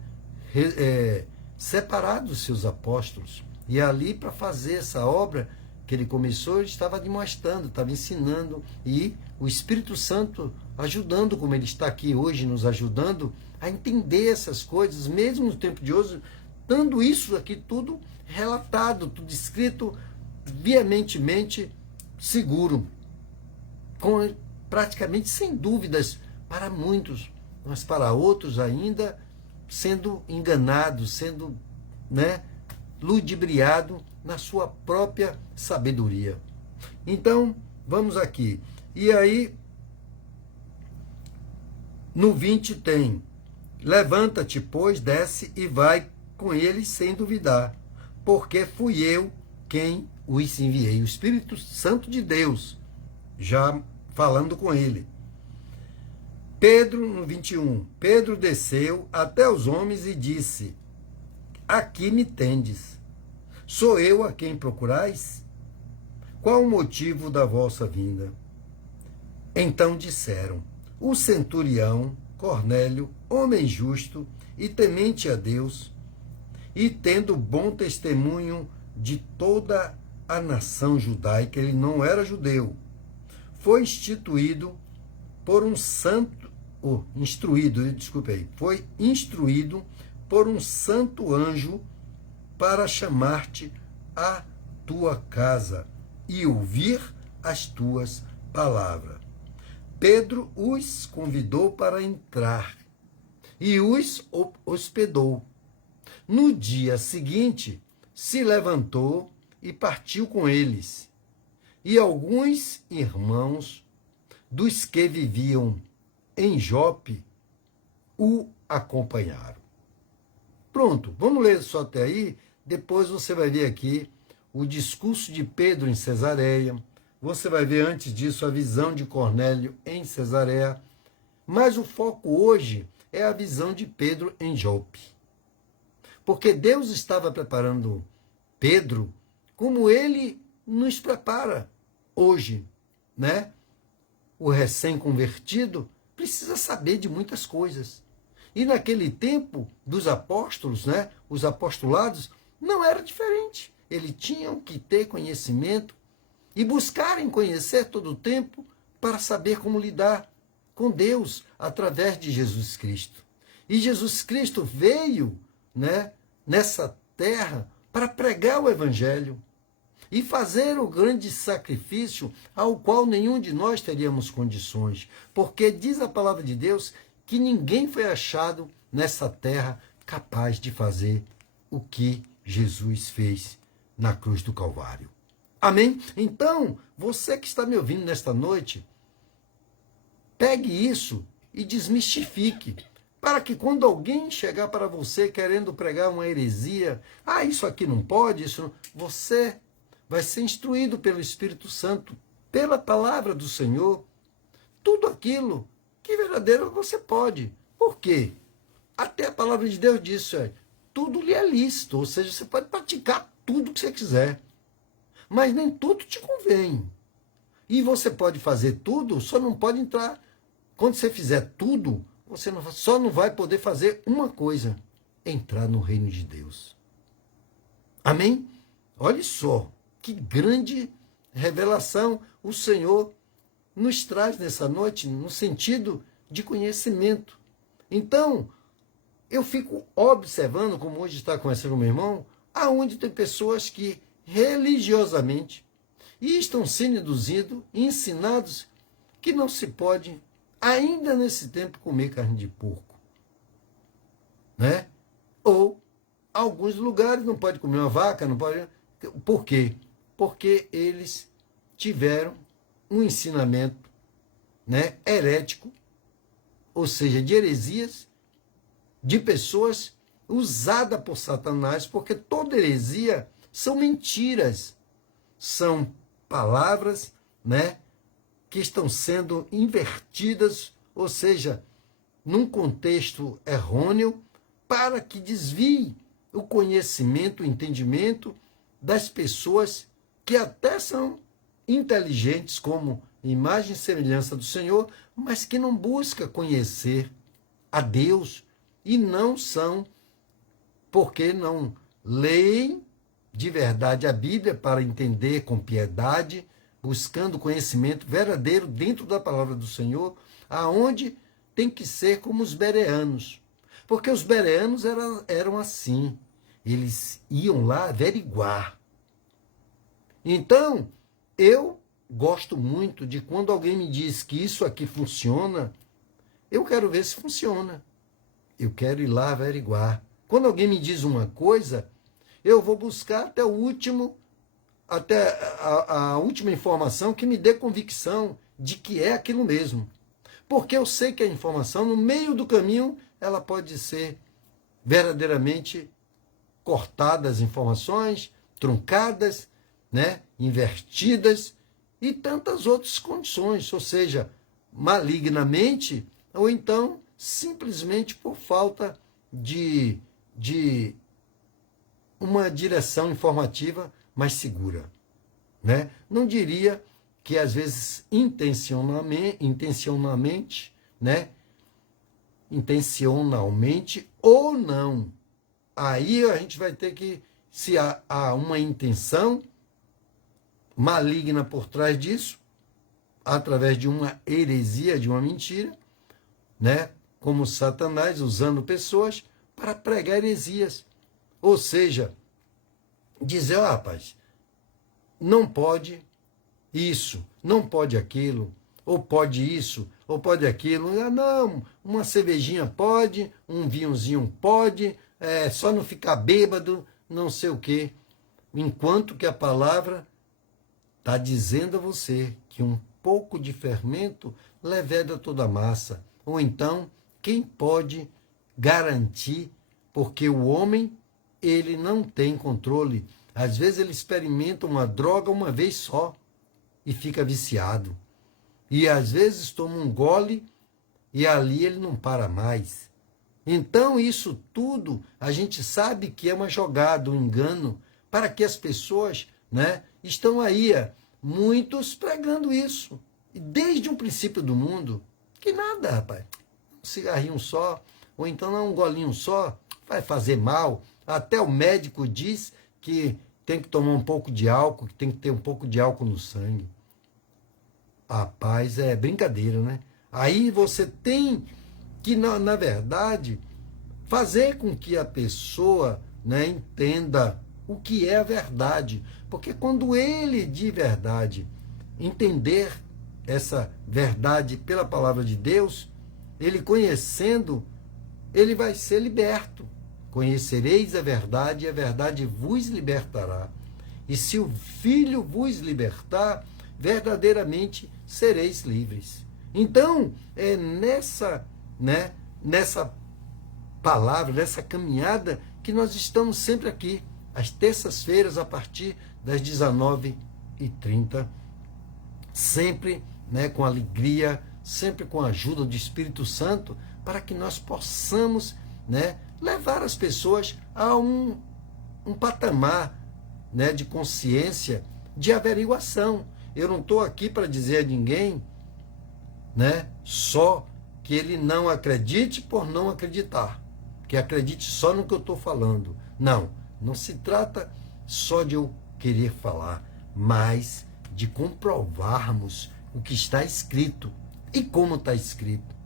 separado os seus apóstolos, e ali, para fazer essa obra que ele começou, ele estava demonstrando, estava ensinando, e o Espírito Santo ajudando, como ele está aqui hoje, nos ajudando a entender essas coisas, mesmo no tempo de hoje, dando isso aqui tudo relatado, tudo escrito veementemente, seguro, praticamente sem dúvidas para muitos, mas para outros ainda sendo enganado, sendo, né, ludibriado na sua própria sabedoria. Então, vamos aqui. E aí, no 20 tem: Levanta-te, pois, desce e vai com eles sem duvidar, porque fui eu quem os enviei. O Espírito Santo de Deus, já falando com ele. Pedro, no 21, Pedro desceu até os homens e disse: aqui me tendes. Sou eu a quem procurais? Qual o motivo da vossa vinda? Então disseram: o centurião Cornélio, homem justo e temente a Deus, e tendo bom testemunho de toda a nação judaica, ele não era judeu, foi foi instruído por um santo anjo para chamar-te à tua casa e ouvir as tuas palavras. Pedro os convidou para entrar e os hospedou. No dia seguinte, se levantou e partiu com eles. E alguns irmãos dos que viviam em Jope o acompanharam. Pronto, vamos ler só até aí. Depois você vai ver aqui o discurso de Pedro em Cesareia. Você vai ver antes disso a visão de Cornélio em Cesareia. Mas o foco hoje é a visão de Pedro em Jope. Porque Deus estava preparando Pedro como ele nos prepara hoje, né? O recém-convertido precisa saber de muitas coisas. E naquele tempo dos apóstolos, né? Os apostolados, não era diferente. Eles tinham que ter conhecimento e buscarem conhecer todo o tempo para saber como lidar com Deus através de Jesus Cristo. E Jesus Cristo veio, né, nessa terra para pregar o Evangelho e fazer o grande sacrifício ao qual nenhum de nós teríamos condições. Porque diz a palavra de Deus que ninguém foi achado nessa terra capaz de fazer o que Jesus fez na cruz do Calvário. Amém? Então, você que está me ouvindo nesta noite, pegue isso e desmistifique, para que quando alguém chegar para você querendo pregar uma heresia, isso aqui não pode, isso não, você vai ser instruído pelo Espírito Santo, pela palavra do Senhor, tudo aquilo que verdadeiro você pode. Por quê? Até a palavra de Deus diz, tudo lhe é lícito, ou seja, você pode praticar tudo que você quiser, mas nem tudo te convém. E você pode fazer tudo, só não pode entrar. Quando você fizer tudo, você só não vai poder fazer uma coisa: entrar no reino de Deus. Amém? Olha só, que grande revelação o Senhor nos traz nessa noite, no sentido de conhecimento. Então, eu fico observando, como hoje está conhecendo o meu irmão, aonde tem pessoas que religiosamente e estão sendo induzidos, ensinados que não se pode, ainda nesse tempo, comer carne de porco, né? Ou alguns lugares não pode comer uma vaca, não pode. Por quê? Porque eles tiveram um ensinamento, né, herético, ou seja, de heresias, de pessoas usadas por Satanás, porque toda heresia são mentiras, são palavras, né, que estão sendo invertidas, ou seja, num contexto errôneo, para que desvie o conhecimento, o entendimento das pessoas que até são inteligentes, como imagem e semelhança do Senhor, mas que não buscam conhecer a Deus e não são, porque não leem de verdade a Bíblia para entender com piedade, buscando conhecimento verdadeiro dentro da palavra do Senhor, aonde tem que ser como os bereanos. Porque os bereanos eram assim, eles iam lá averiguar. Então, eu gosto muito de quando alguém me diz que isso aqui funciona, eu quero ver se funciona. Eu quero ir lá averiguar. Quando alguém me diz uma coisa, eu vou buscar até a última informação que me dê convicção de que é aquilo mesmo. Porque eu sei que a informação, no meio do caminho, ela pode ser verdadeiramente cortada as informações, truncadas, né, invertidas e tantas outras condições, ou seja, malignamente ou então simplesmente por falta de uma direção informativa mais segura, né? Não diria que às vezes intencionalmente, né? Intencionalmente ou não. Aí a gente vai ter que, se há uma intenção maligna por trás disso, através de uma heresia, de uma mentira, né? Como Satanás usando pessoas para pregar heresias. Ou seja, dizer, rapaz, não pode isso, não pode aquilo, ou pode isso, ou pode aquilo. Ah, não, uma cervejinha pode, um vinhozinho pode, só não ficar bêbado, não sei o quê. Enquanto que a palavra está dizendo a você que um pouco de fermento leveda toda a massa. Ou então, quem pode garantir, porque o homem, ele não tem controle. Às vezes ele experimenta uma droga uma vez só e fica viciado. E às vezes toma um gole e ali ele não para mais. Então isso tudo a gente sabe que é uma jogada, um engano, para que as pessoas, né, estão aí, muitos pregando isso. Desde o princípio do mundo, que nada, rapaz, um cigarrinho só, ou então não um golinho só, vai fazer mal. Até o médico diz que tem que tomar um pouco de álcool, que tem que ter um pouco de álcool no sangue. Rapaz, é brincadeira, né? Aí você tem que, na verdade, fazer com que a pessoa, né, entenda o que é a verdade. Porque quando ele, de verdade, entender essa verdade pela palavra de Deus, ele conhecendo, ele vai ser liberto. Conhecereis a verdade e a verdade vos libertará. E se o Filho vos libertar, verdadeiramente sereis livres. Então, é nessa palavra, nessa caminhada, que nós estamos sempre aqui, às terças-feiras, a partir das 19h30, sempre, né, com alegria, sempre com a ajuda do Espírito Santo, para que nós possamos, né, levar as pessoas a um patamar, né, de consciência, de averiguação. Eu não estou aqui para dizer a ninguém, né, só que ele não acredite por não acreditar, que acredite só no que eu estou falando. Não, não se trata só de eu querer falar, mas de comprovarmos o que está escrito e como está escrito.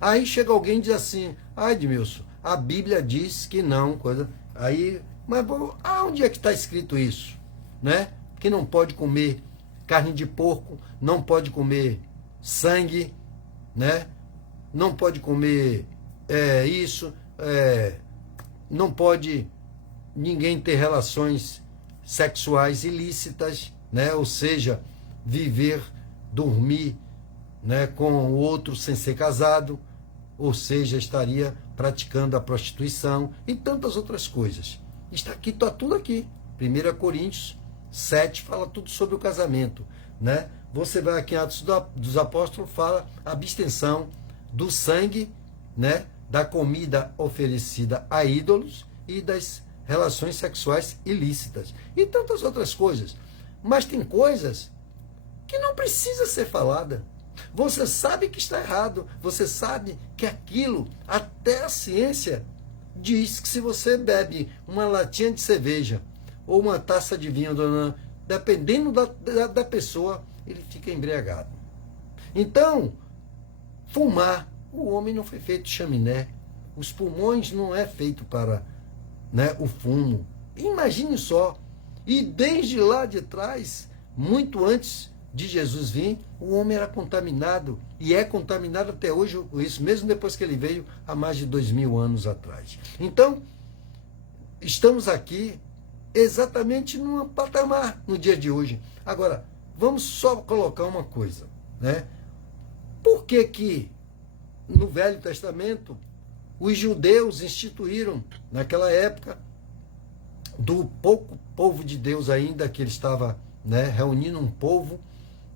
Aí chega alguém e diz assim, Edmilson, a Bíblia diz que não, coisa. Aí, mas aonde é que está escrito isso? Né? Que não pode comer carne de porco, não pode comer sangue, né? Não pode comer isso, não pode ninguém ter relações sexuais ilícitas, né? Ou seja, viver, dormir, né, com o outro sem ser casado, ou seja, estaria praticando a prostituição e tantas outras coisas. Está aqui, está tudo aqui. 1 Coríntios 7 fala tudo sobre o casamento, né? Você vai aqui em Atos dos Apóstolos, fala a abstenção do sangue, né, da comida oferecida a ídolos e das relações sexuais ilícitas e tantas outras coisas. Mas tem coisas que não precisa ser falada. Você sabe que está errado, você sabe que aquilo, até a ciência diz que se você bebe uma latinha de cerveja ou uma taça de vinho, dependendo da pessoa, ele fica embriagado. Então, fumar, o homem não foi feito de chaminé, os pulmões não é feito para, né, o fumo. Imagine só, e desde lá de trás, muito antes de Jesus vir, o homem era contaminado, e é contaminado até hoje, isso mesmo depois que ele veio, há mais de 2000 anos atrás. Então, estamos aqui exatamente num patamar no dia de hoje. Agora, vamos só colocar uma coisa, né? Por que que no Velho Testamento os judeus instituíram, naquela época, do pouco povo de Deus ainda, que ele estava, né, reunindo um povo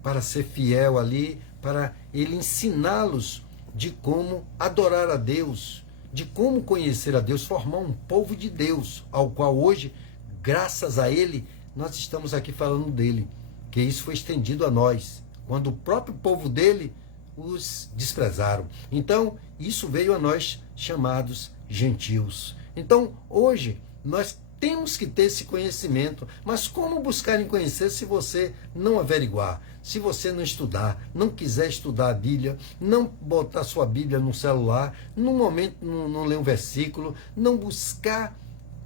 para ser fiel ali, para ele ensiná-los de como adorar a Deus, de como conhecer a Deus, formar um povo de Deus, ao qual hoje, graças a ele, nós estamos aqui falando dele, que isso foi estendido a nós, quando o próprio povo dele os desprezaram. Então, isso veio a nós, chamados gentios. Então, hoje, nós temos que ter esse conhecimento, mas como buscar em conhecer se você não averiguar, se você não estudar, não quiser estudar a Bíblia, não botar sua Bíblia no celular, num momento não ler um versículo, não buscar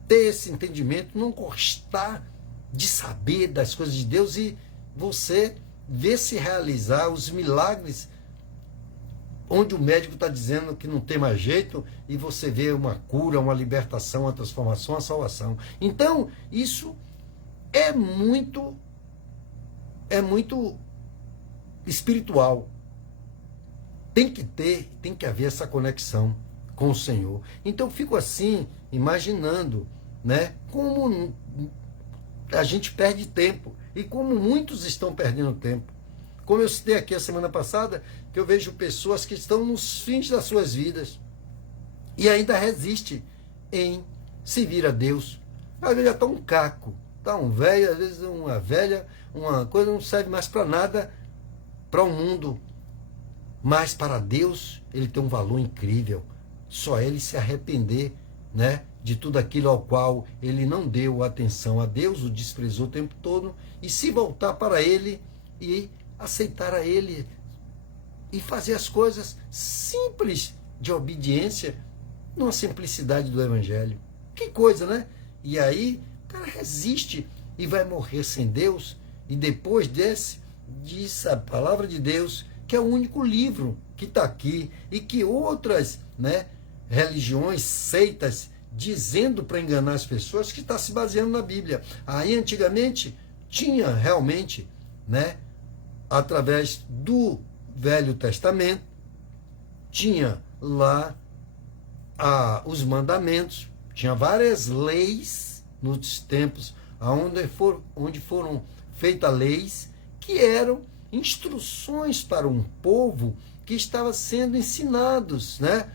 ter esse entendimento, não gostar de saber das coisas de Deus e você ver se realizar os milagres onde o médico está dizendo que não tem mais jeito e você vê uma cura, uma libertação, uma transformação, uma salvação. Então, isso é muito espiritual. Tem que haver essa conexão com o Senhor. Então, eu fico assim, imaginando, né, como a gente perde tempo e como muitos estão perdendo tempo. Como eu citei aqui a semana passada, que eu vejo pessoas que estão nos fins das suas vidas e ainda resistem em servir a Deus. Às vezes já está um caco, está um velho, às vezes uma velha, uma coisa não serve mais para nada para o mundo. Mas para Deus, ele tem um valor incrível. Só ele se arrepender, né, de tudo aquilo ao qual ele não deu atenção a Deus, o desprezou o tempo todo, e se voltar para ele e aceitar a ele e fazer as coisas simples de obediência, numa simplicidade do Evangelho. Que coisa, né? E aí o cara resiste e vai morrer sem Deus, e depois diz a palavra de Deus, que é o único livro que está aqui, e que outras, né, religiões, seitas, dizendo para enganar as pessoas, que está se baseando na Bíblia. Aí antigamente tinha realmente, né, através do Velho Testamento, tinha lá os mandamentos, tinha várias leis nos tempos onde foram feitas leis que eram instruções para um povo que estava sendo ensinados, né,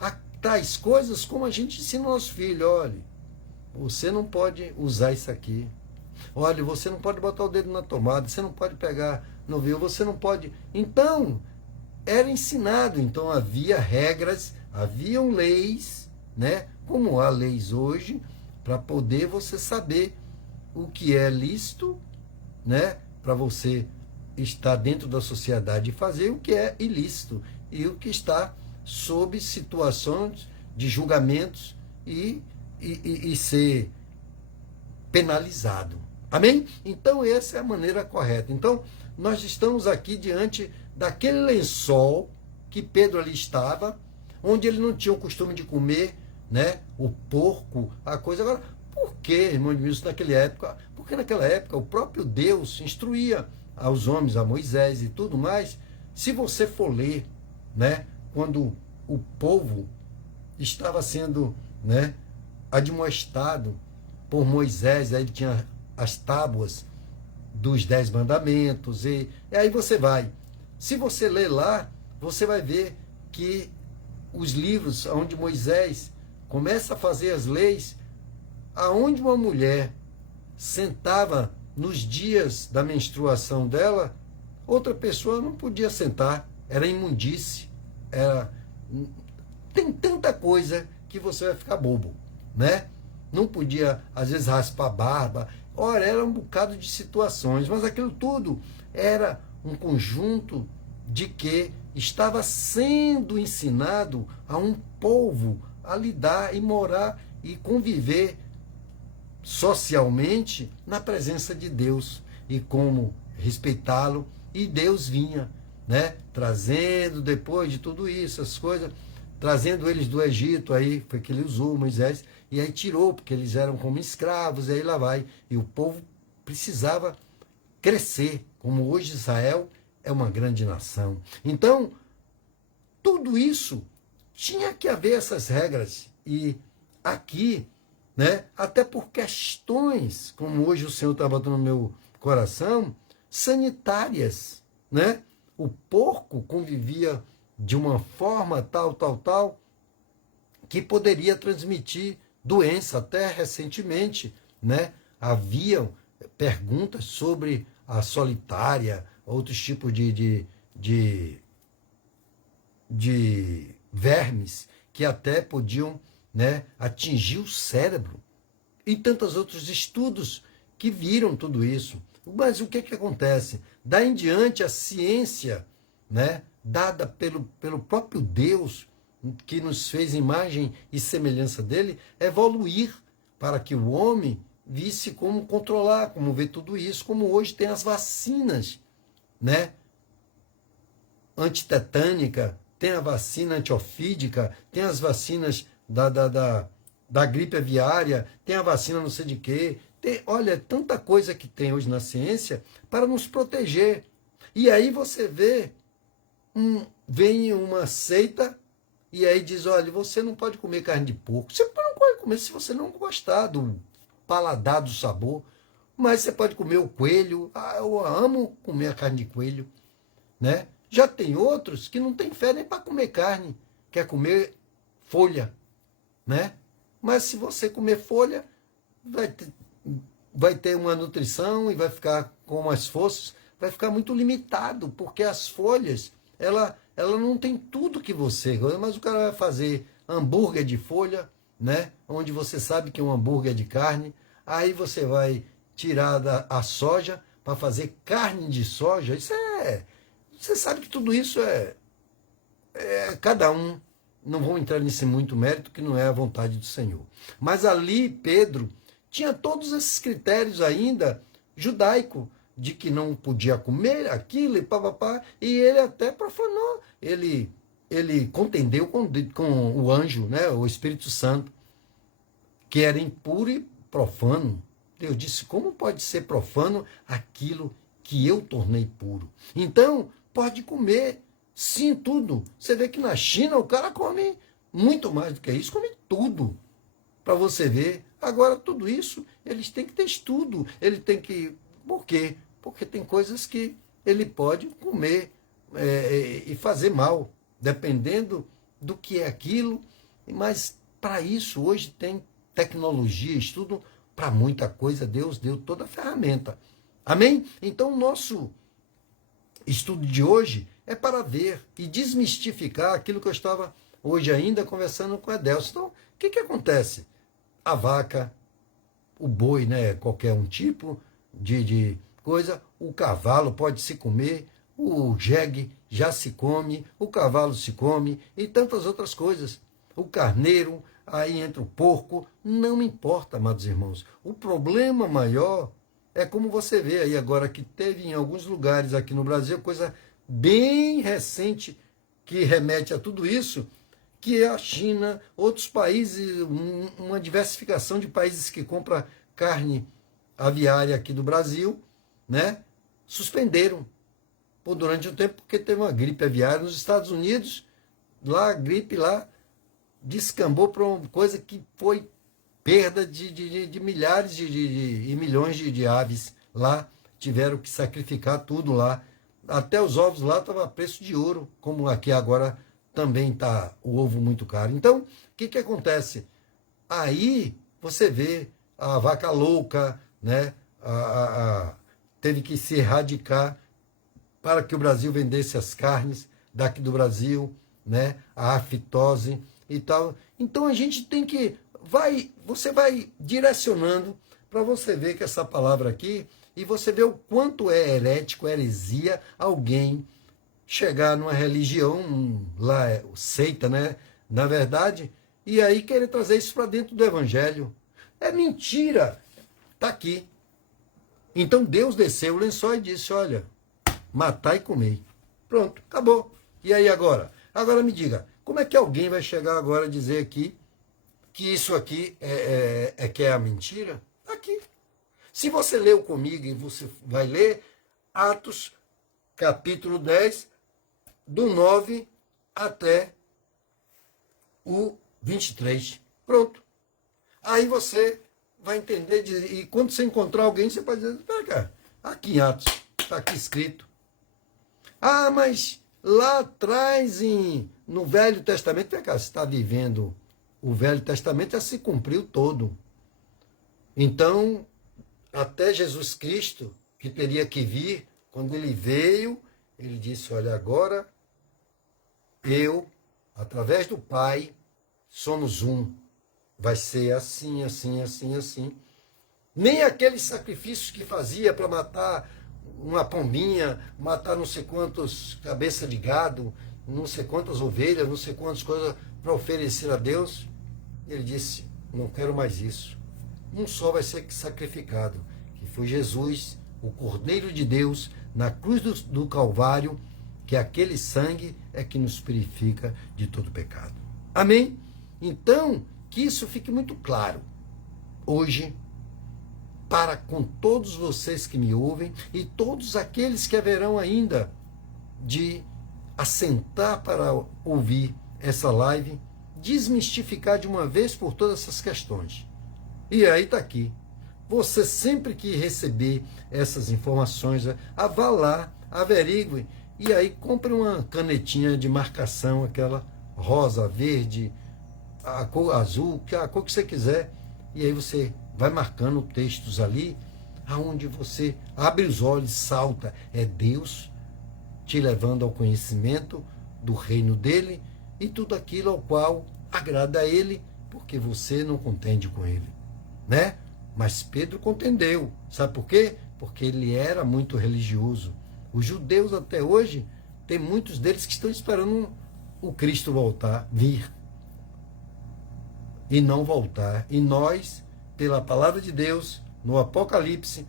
a tais coisas como a gente ensina aos nossos filhos. Olha, você não pode usar isso aqui. Olha, você não pode botar o dedo na tomada, você não pode pegar no viu, você não pode. Então, era ensinado, então havia regras, haviam leis, né, como há leis hoje, para poder você saber o que é lícito, né, para você estar dentro da sociedade e fazer o que é ilícito e o que está sob situações de julgamentos e ser penalizado. Amém? Então, essa é a maneira correta. Então, nós estamos aqui diante daquele lençol que Pedro ali estava, onde ele não tinha o costume de comer, né, o porco, a coisa. Agora, por que, irmão de Milson, naquela época? Porque naquela época o próprio Deus instruía aos homens, a Moisés e tudo mais. Se você for ler, né, quando o povo estava sendo, né, admoestado por Moisés, aí ele tinha as tábuas dos 10 mandamentos, e aí você vai. Se você ler lá, você vai ver que os livros onde Moisés começa a fazer as leis, aonde uma mulher sentava nos dias da menstruação dela, outra pessoa não podia sentar, era imundície, tem tanta coisa que você vai ficar bobo, né? Não podia, às vezes, raspar a barba. Ora, era um bocado de situações, mas aquilo tudo era um conjunto de que estava sendo ensinado a um povo a lidar e morar e conviver socialmente na presença de Deus e como respeitá-lo. E Deus vinha, né, trazendo, depois de tudo isso, as coisas, trazendo eles do Egito, aí foi que ele usou Moisés, e aí tirou, porque eles eram como escravos, e aí lá vai. E o povo precisava crescer, como hoje Israel é uma grande nação. Então, tudo isso tinha que haver essas regras. E aqui, né, até por questões, como hoje o Senhor está botando no meu coração, sanitárias, né? O porco convivia de uma forma tal, que poderia transmitir doença. Até recentemente, né, haviam perguntas sobre a solitária, outros tipos de vermes que até podiam, né, atingir o cérebro. E tantos outros estudos que viram tudo isso. Mas o que acontece? Daí em diante, a ciência, né, dada pelo próprio Deus, que nos fez imagem e semelhança dele, evoluir para que o homem visse como controlar, como ver tudo isso, como hoje tem as vacinas, né, antitetânica, tem a vacina antiofídica, tem as vacinas da gripe aviária, tem a vacina não sei de quê. Olha, tanta coisa que tem hoje na ciência para nos proteger. E aí você vê, vem uma seita e aí diz, olha, você não pode comer carne de porco. Você não pode comer se você não gostar do paladar, do sabor. Mas você pode comer o coelho. Ah, eu amo comer a carne de coelho, né? Já tem outros que não tem fé nem para comer carne, quer comer folha, né? Mas se você comer folha, vai ter uma nutrição e vai ficar com mais forças, vai ficar muito limitado, porque as folhas, ela não tem tudo que você gosta, mas o cara vai fazer hambúrguer de folha, né? Onde você sabe que um hambúrguer é de carne, aí você vai tirar a soja para fazer carne de soja. Isso você sabe que tudo isso cada um, não vou entrar nesse muito mérito, que não é a vontade do Senhor. Mas ali, Pedro tinha todos esses critérios ainda judaico, de que não podia comer aquilo e papapá, e ele até profanou, ele contendeu com o anjo, né, o Espírito Santo, que era impuro e profano. Deus disse, como pode ser profano aquilo que eu tornei puro? Então, pode comer, sim, tudo. Você vê que na China o cara come muito mais do que isso, come tudo. Para você ver. Agora, tudo isso, eles têm que ter estudo. Ele tem que... Por quê? Porque tem coisas que ele pode comer e fazer mal, dependendo do que é aquilo. Mas, para isso, hoje tem tecnologia, estudo para muita coisa. Deus deu toda a ferramenta. Amém? Então, o nosso estudo de hoje é para ver e desmistificar aquilo que eu estava hoje ainda conversando com a Edelson. Então, o que acontece? A vaca, o boi, né, qualquer um tipo de coisa, o cavalo pode se comer, o jegue já se come, o cavalo se come e tantas outras coisas. O carneiro, aí entra o porco, não importa, amados irmãos. O problema maior é como você vê aí agora que teve em alguns lugares aqui no Brasil, coisa bem recente que remete a tudo isso, que é a China, outros países, uma diversificação de países que compram carne aviária aqui do Brasil, né? Suspenderam durante um tempo porque teve uma gripe aviária nos Estados Unidos, lá a gripe lá descambou para uma coisa que foi perda de milhares e milhões de aves lá, tiveram que sacrificar tudo lá. Até os ovos lá estavam a preço de ouro, como aqui agora também está o ovo muito caro. Então, o que acontece? Aí você vê a vaca louca, né? Teve que se erradicar para que o Brasil vendesse as carnes daqui do Brasil, né? A afitose e tal. Então a gente tem que... você vai direcionando para você ver que essa palavra aqui, e você vê o quanto é herético, heresia, alguém chegar numa religião, lá seita, né? Na verdade, e aí querer trazer isso para dentro do evangelho. É mentira. Está aqui. Então Deus desceu o lençol e disse, olha, matar e comer. Pronto, acabou. E aí agora? Agora me diga, como é que alguém vai chegar agora a dizer aqui que isso aqui que é a mentira? Está aqui. Se você leu comigo e você vai ler Atos, capítulo 10, do 9 até o 23. Pronto. Aí você vai entender, e quando você encontrar alguém, você pode dizer, espera cá, aqui em Atos, está aqui escrito. Ah, mas lá atrás, no Velho Testamento, você está vivendo o Velho Testamento, já se cumpriu todo. Então, até Jesus Cristo, que teria que vir, quando ele veio, ele disse, olha, agora eu, através do Pai, somos um. Vai ser assim, assim, assim, assim. Nem aqueles sacrifícios que fazia para matar uma pombinha, matar não sei quantos cabeças de gado, não sei quantas ovelhas, não sei quantas coisas para oferecer a Deus. Ele disse, não quero mais isso. Um só vai ser sacrificado, que foi Jesus, o Cordeiro de Deus, na cruz do Calvário, que aquele sangue é que nos purifica de todo pecado. Amém? Então, que isso fique muito claro hoje, para com todos vocês que me ouvem e todos aqueles que haverão ainda de assentar para ouvir essa live, desmistificar de uma vez por todas essas questões. E aí está aqui. Você sempre que receber essas informações, vá lá, averigue, e aí compre uma canetinha de marcação, aquela rosa, verde, a cor azul, a cor que você quiser, e aí você vai marcando textos ali, aonde você abre os olhos, salta, é Deus te levando ao conhecimento do reino dele e tudo aquilo ao qual agrada a ele, porque você não contende com ele, né? Mas Pedro contendeu, sabe por quê? Porque ele era muito religioso. Os judeus até hoje, tem muitos deles que estão esperando o Cristo vir e não voltar. E nós, pela palavra de Deus, no Apocalipse,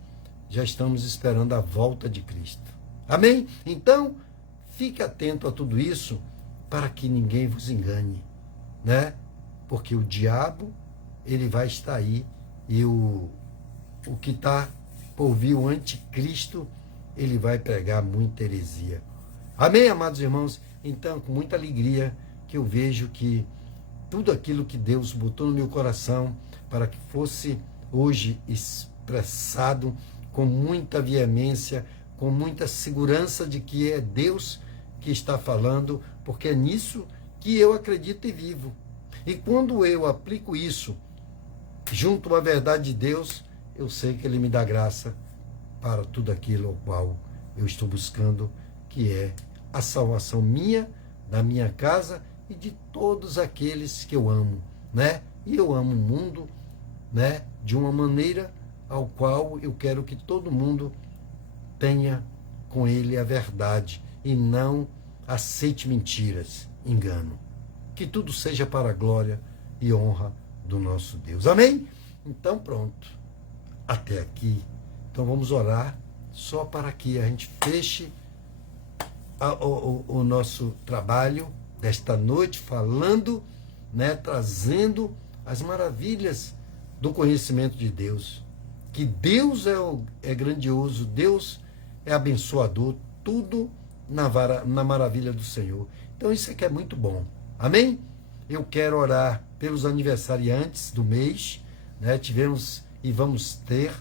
já estamos esperando a volta de Cristo. Amém? Então, fique atento a tudo isso para que ninguém vos engane, né? Porque o diabo, ele vai estar aí, e o que está por vir, o anticristo, ele vai pregar muita heresia. Amém, amados irmãos? Então, com muita alegria que eu vejo que tudo aquilo que Deus botou no meu coração para que fosse hoje expressado com muita veemência, com muita segurança de que é Deus que está falando, porque é nisso que eu acredito e vivo. E quando eu aplico isso junto à verdade de Deus, eu sei que Ele me dá graça para tudo aquilo ao qual eu estou buscando, que é a salvação minha, da minha casa e de todos aqueles que eu amo, né? E eu amo o mundo, né? De uma maneira ao qual eu quero que todo mundo tenha com ele a verdade e não aceite mentiras, engano. Que tudo seja para a glória e honra do nosso Deus. Amém? Então pronto. Até aqui. Então vamos orar só para que a gente feche o nosso trabalho desta noite, falando, né, trazendo as maravilhas do conhecimento de Deus. Que Deus é grandioso, Deus é abençoador, tudo na maravilha do Senhor. Então isso aqui é muito bom. Amém? Eu quero orar pelos aniversariantes do mês, né? Tivemos e vamos ter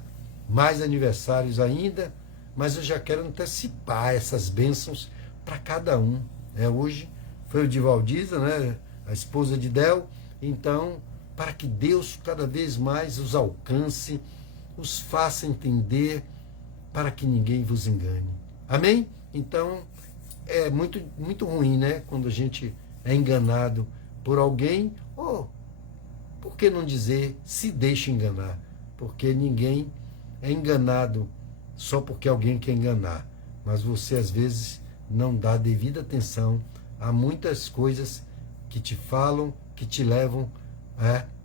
mais aniversários ainda, mas eu já quero antecipar essas bênçãos para cada um. Hoje foi o de Valdiza, né? A esposa de Del. Então, para que Deus cada vez mais os alcance, os faça entender, para que ninguém vos engane. Amém? Então, é muito, muito ruim, né? Quando a gente é enganado por alguém, ou, por que não dizer, se deixa enganar? Porque ninguém é enganado só porque alguém quer enganar. Mas você, às vezes, não dá devida atenção a muitas coisas que te falam, que te levam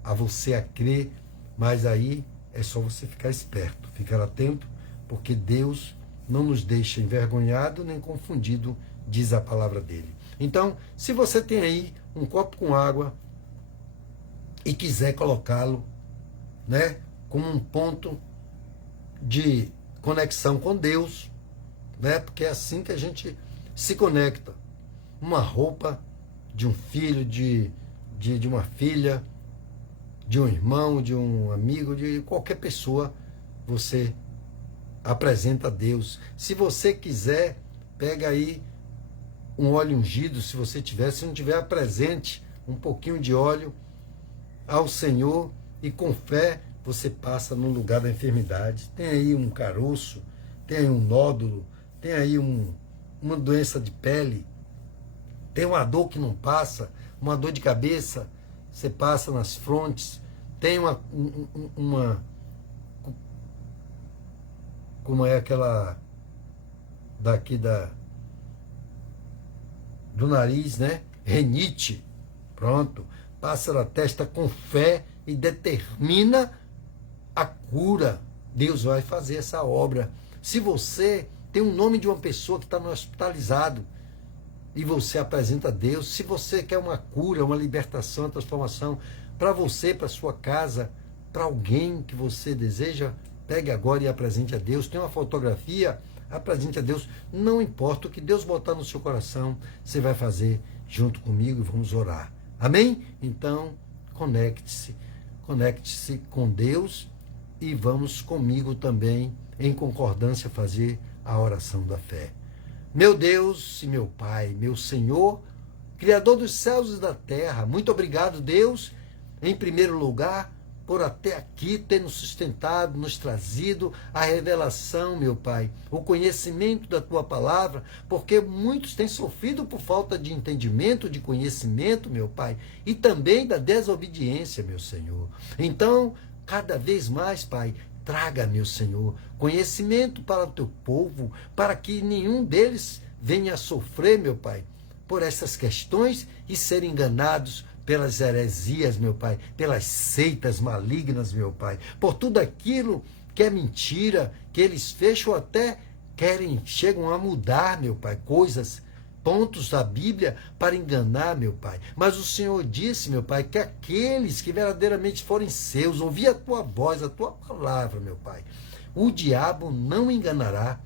a você a crer, mas aí é só você ficar esperto, ficar atento, porque Deus não nos deixa envergonhado nem confundido, diz a palavra dele. Então, se você tem aí um copo com água e quiser colocá-lo, né, como um ponto de conexão com Deus, né, porque é assim que a gente se conecta. Uma roupa de um filho, de de uma filha, de um irmão, de um amigo, de qualquer pessoa, você apresenta a Deus. Se você quiser, pega aí um óleo ungido, se você tiver. Se não tiver, apresente um pouquinho de óleo ao Senhor e com fé você passa no lugar da enfermidade. Tem aí um caroço, tem aí um nódulo, tem aí uma doença de pele, tem uma dor que não passa, uma dor de cabeça, você passa nas frontes, tem uma como é aquela daqui do nariz, né? Renite. Pronto. Passa na testa com fé e determina a cura. Deus vai fazer essa obra. Se você tem o nome de uma pessoa que está no hospitalizado e você apresenta a Deus, se você quer uma cura, uma libertação, uma transformação para você, para sua casa, para alguém que você deseja, pegue agora e apresente a Deus. Tem uma fotografia, apresente a Deus. Não importa o que Deus botar no seu coração, você vai fazer junto comigo e vamos orar. Amém? Então, conecte-se com Deus e vamos comigo também, em concordância, fazer a oração da fé. Meu Deus e meu Pai, meu Senhor, Criador dos céus e da terra, muito obrigado, Deus, em primeiro lugar, por até aqui ter nos sustentado, nos trazido a revelação, meu Pai, o conhecimento da Tua palavra, porque muitos têm sofrido por falta de entendimento, de conhecimento, meu Pai, e também da desobediência, meu Senhor. Então, cada vez mais, Pai, traga, meu Senhor, conhecimento para o Teu povo, para que nenhum deles venha a sofrer, meu Pai, por essas questões e ser enganados pelas heresias, meu Pai, pelas seitas malignas, meu Pai, por tudo aquilo que é mentira, que eles fecham até chegam a mudar, meu Pai, coisas, pontos da Bíblia para enganar, meu Pai. Mas o Senhor disse, meu Pai, que aqueles que verdadeiramente forem seus, ouvir a Tua voz, a Tua palavra, meu Pai, o diabo não enganará,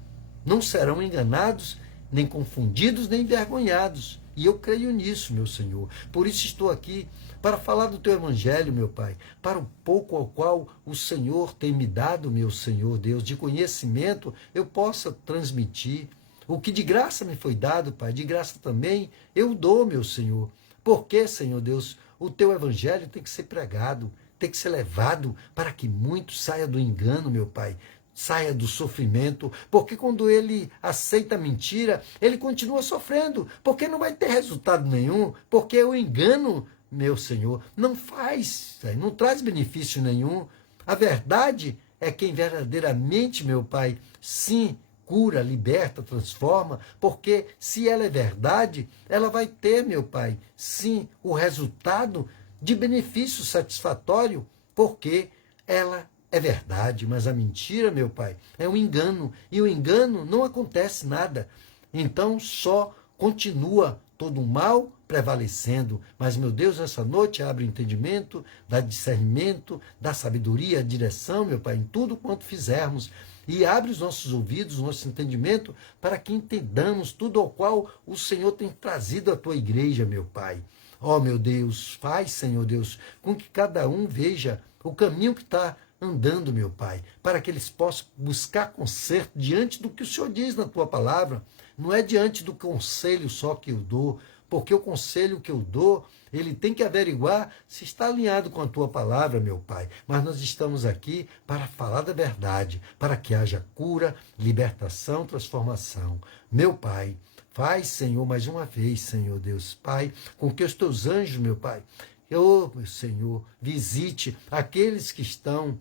não serão enganados, nem confundidos, nem envergonhados. E eu creio nisso, meu Senhor. Por isso estou aqui para falar do Teu Evangelho, meu Pai, para o pouco ao qual o Senhor tem me dado, meu Senhor Deus, de conhecimento, eu possa transmitir. O que de graça me foi dado, Pai, de graça também eu dou, meu Senhor. Porque, Senhor Deus, o Teu Evangelho tem que ser pregado, tem que ser levado para que muito saia do engano, meu Pai, saia do sofrimento, porque quando ele aceita a mentira, ele continua sofrendo, porque não vai ter resultado nenhum, porque o engano, meu Senhor, não traz benefício nenhum. A verdade é quem verdadeiramente, meu Pai, sim, cura, liberta, transforma, porque se ela é verdade, ela vai ter, meu Pai, sim, o resultado de benefício satisfatório, porque ela é verdade, mas a mentira, meu Pai, é um engano. E o engano não acontece nada. Então só continua todo o mal prevalecendo. Mas, meu Deus, nessa noite abre o entendimento, dá discernimento, dá sabedoria, direção, meu Pai, em tudo quanto fizermos. E abre os nossos ouvidos, o nosso entendimento, para que entendamos tudo ao qual o Senhor tem trazido à Tua igreja, meu Pai. Ó, meu Deus, faz, Senhor Deus, com que cada um veja o caminho que está andando, meu Pai, para que eles possam buscar conserto diante do que o Senhor diz na Tua palavra. Não é diante do conselho só que eu dou, porque o conselho que eu dou, ele tem que averiguar se está alinhado com a Tua palavra, meu Pai. Mas nós estamos aqui para falar da verdade, para que haja cura, libertação, transformação. Meu Pai, faz, Senhor, mais uma vez, Senhor Deus, Pai, com que os Teus anjos, meu Pai, meu Senhor, visite aqueles que estão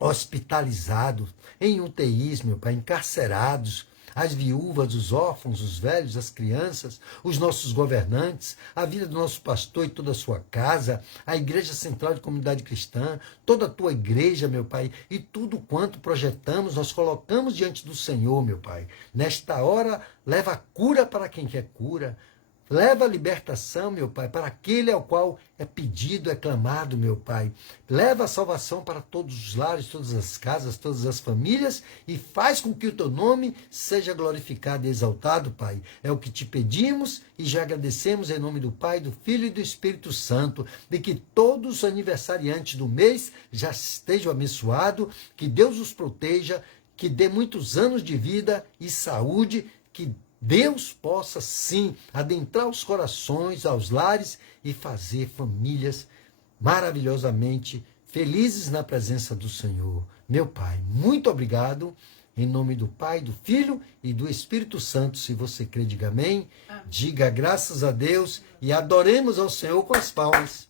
hospitalizados, em UTIs, meu Pai, encarcerados, as viúvas, os órfãos, os velhos, as crianças, os nossos governantes, a vida do nosso pastor e toda a sua casa, a Igreja Central de Comunidade Cristã, toda a Tua igreja, meu Pai, e tudo quanto projetamos, nós colocamos diante do Senhor, meu Pai. Nesta hora, leva a cura para quem quer cura. Leva a libertação, meu Pai, para aquele ao qual é pedido, é clamado, meu Pai. Leva a salvação para todos os lares, todas as casas, todas as famílias e faz com que o teu nome seja glorificado e exaltado, Pai. É o que te pedimos e já agradecemos em nome do Pai, do Filho e do Espírito Santo, de que todos os aniversariantes do mês já estejam abençoados, que Deus os proteja, que dê muitos anos de vida e saúde, que Deus possa sim adentrar os corações, aos lares e fazer famílias maravilhosamente felizes na presença do Senhor. Meu Pai, muito obrigado. Em nome do Pai, do Filho e do Espírito Santo, se você crê, diga amém. Diga graças a Deus e adoremos ao Senhor com as palmas.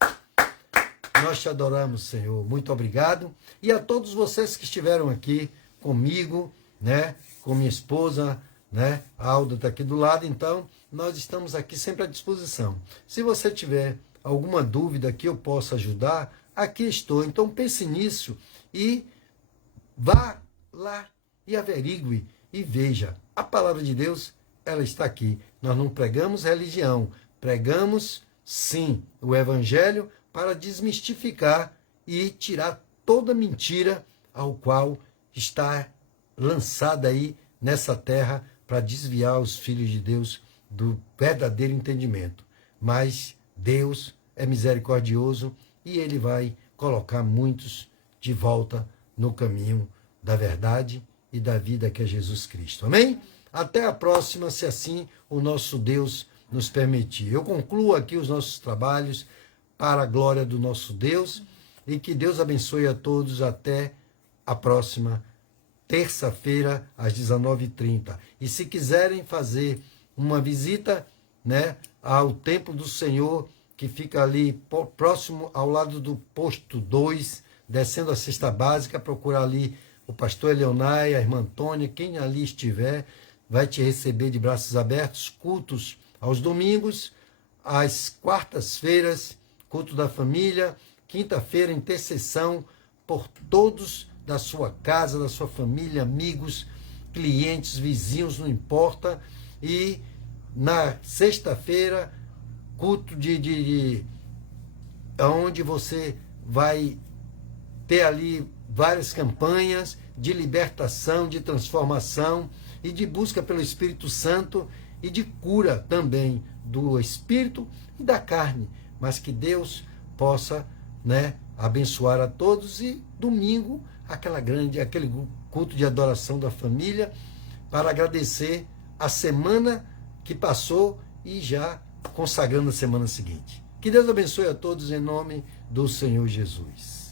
Nós te adoramos, Senhor. Muito obrigado. E a todos vocês que estiveram aqui comigo, né, com minha esposa, né? A Alda está aqui do lado, então nós estamos aqui sempre à disposição. Se você tiver alguma dúvida que eu possa ajudar, aqui estou. Então pense nisso e vá lá e averigue e veja. A palavra de Deus, ela está aqui. Nós não pregamos religião, pregamos sim o evangelho para desmistificar e tirar toda mentira ao qual está lançada aí nessa terra para desviar os filhos de Deus do verdadeiro entendimento. Mas Deus é misericordioso e Ele vai colocar muitos de volta no caminho da verdade e da vida que é Jesus Cristo. Amém? Até a próxima, se assim o nosso Deus nos permitir. Eu concluo aqui os nossos trabalhos para a glória do nosso Deus e que Deus abençoe a todos até a próxima terça-feira, às 19h30. E se quiserem fazer uma visita, né, ao Templo do Senhor, que fica ali próximo ao lado do posto 2, descendo a cesta básica, procurar ali o pastor Eleonai, a irmã Antônia, quem ali estiver, vai te receber de braços abertos, cultos aos domingos, às quartas-feiras, culto da família, quinta-feira, intercessão por todos da sua casa, da sua família, amigos, clientes, vizinhos, não importa. E na sexta-feira, culto onde você vai ter ali várias campanhas de libertação, de transformação e de busca pelo Espírito Santo e de cura também do espírito e da carne. Mas que Deus possa, né, abençoar a todos e domingo aquele culto de adoração da família para agradecer a semana que passou e já consagrando a semana seguinte. Que Deus abençoe a todos em nome do Senhor Jesus.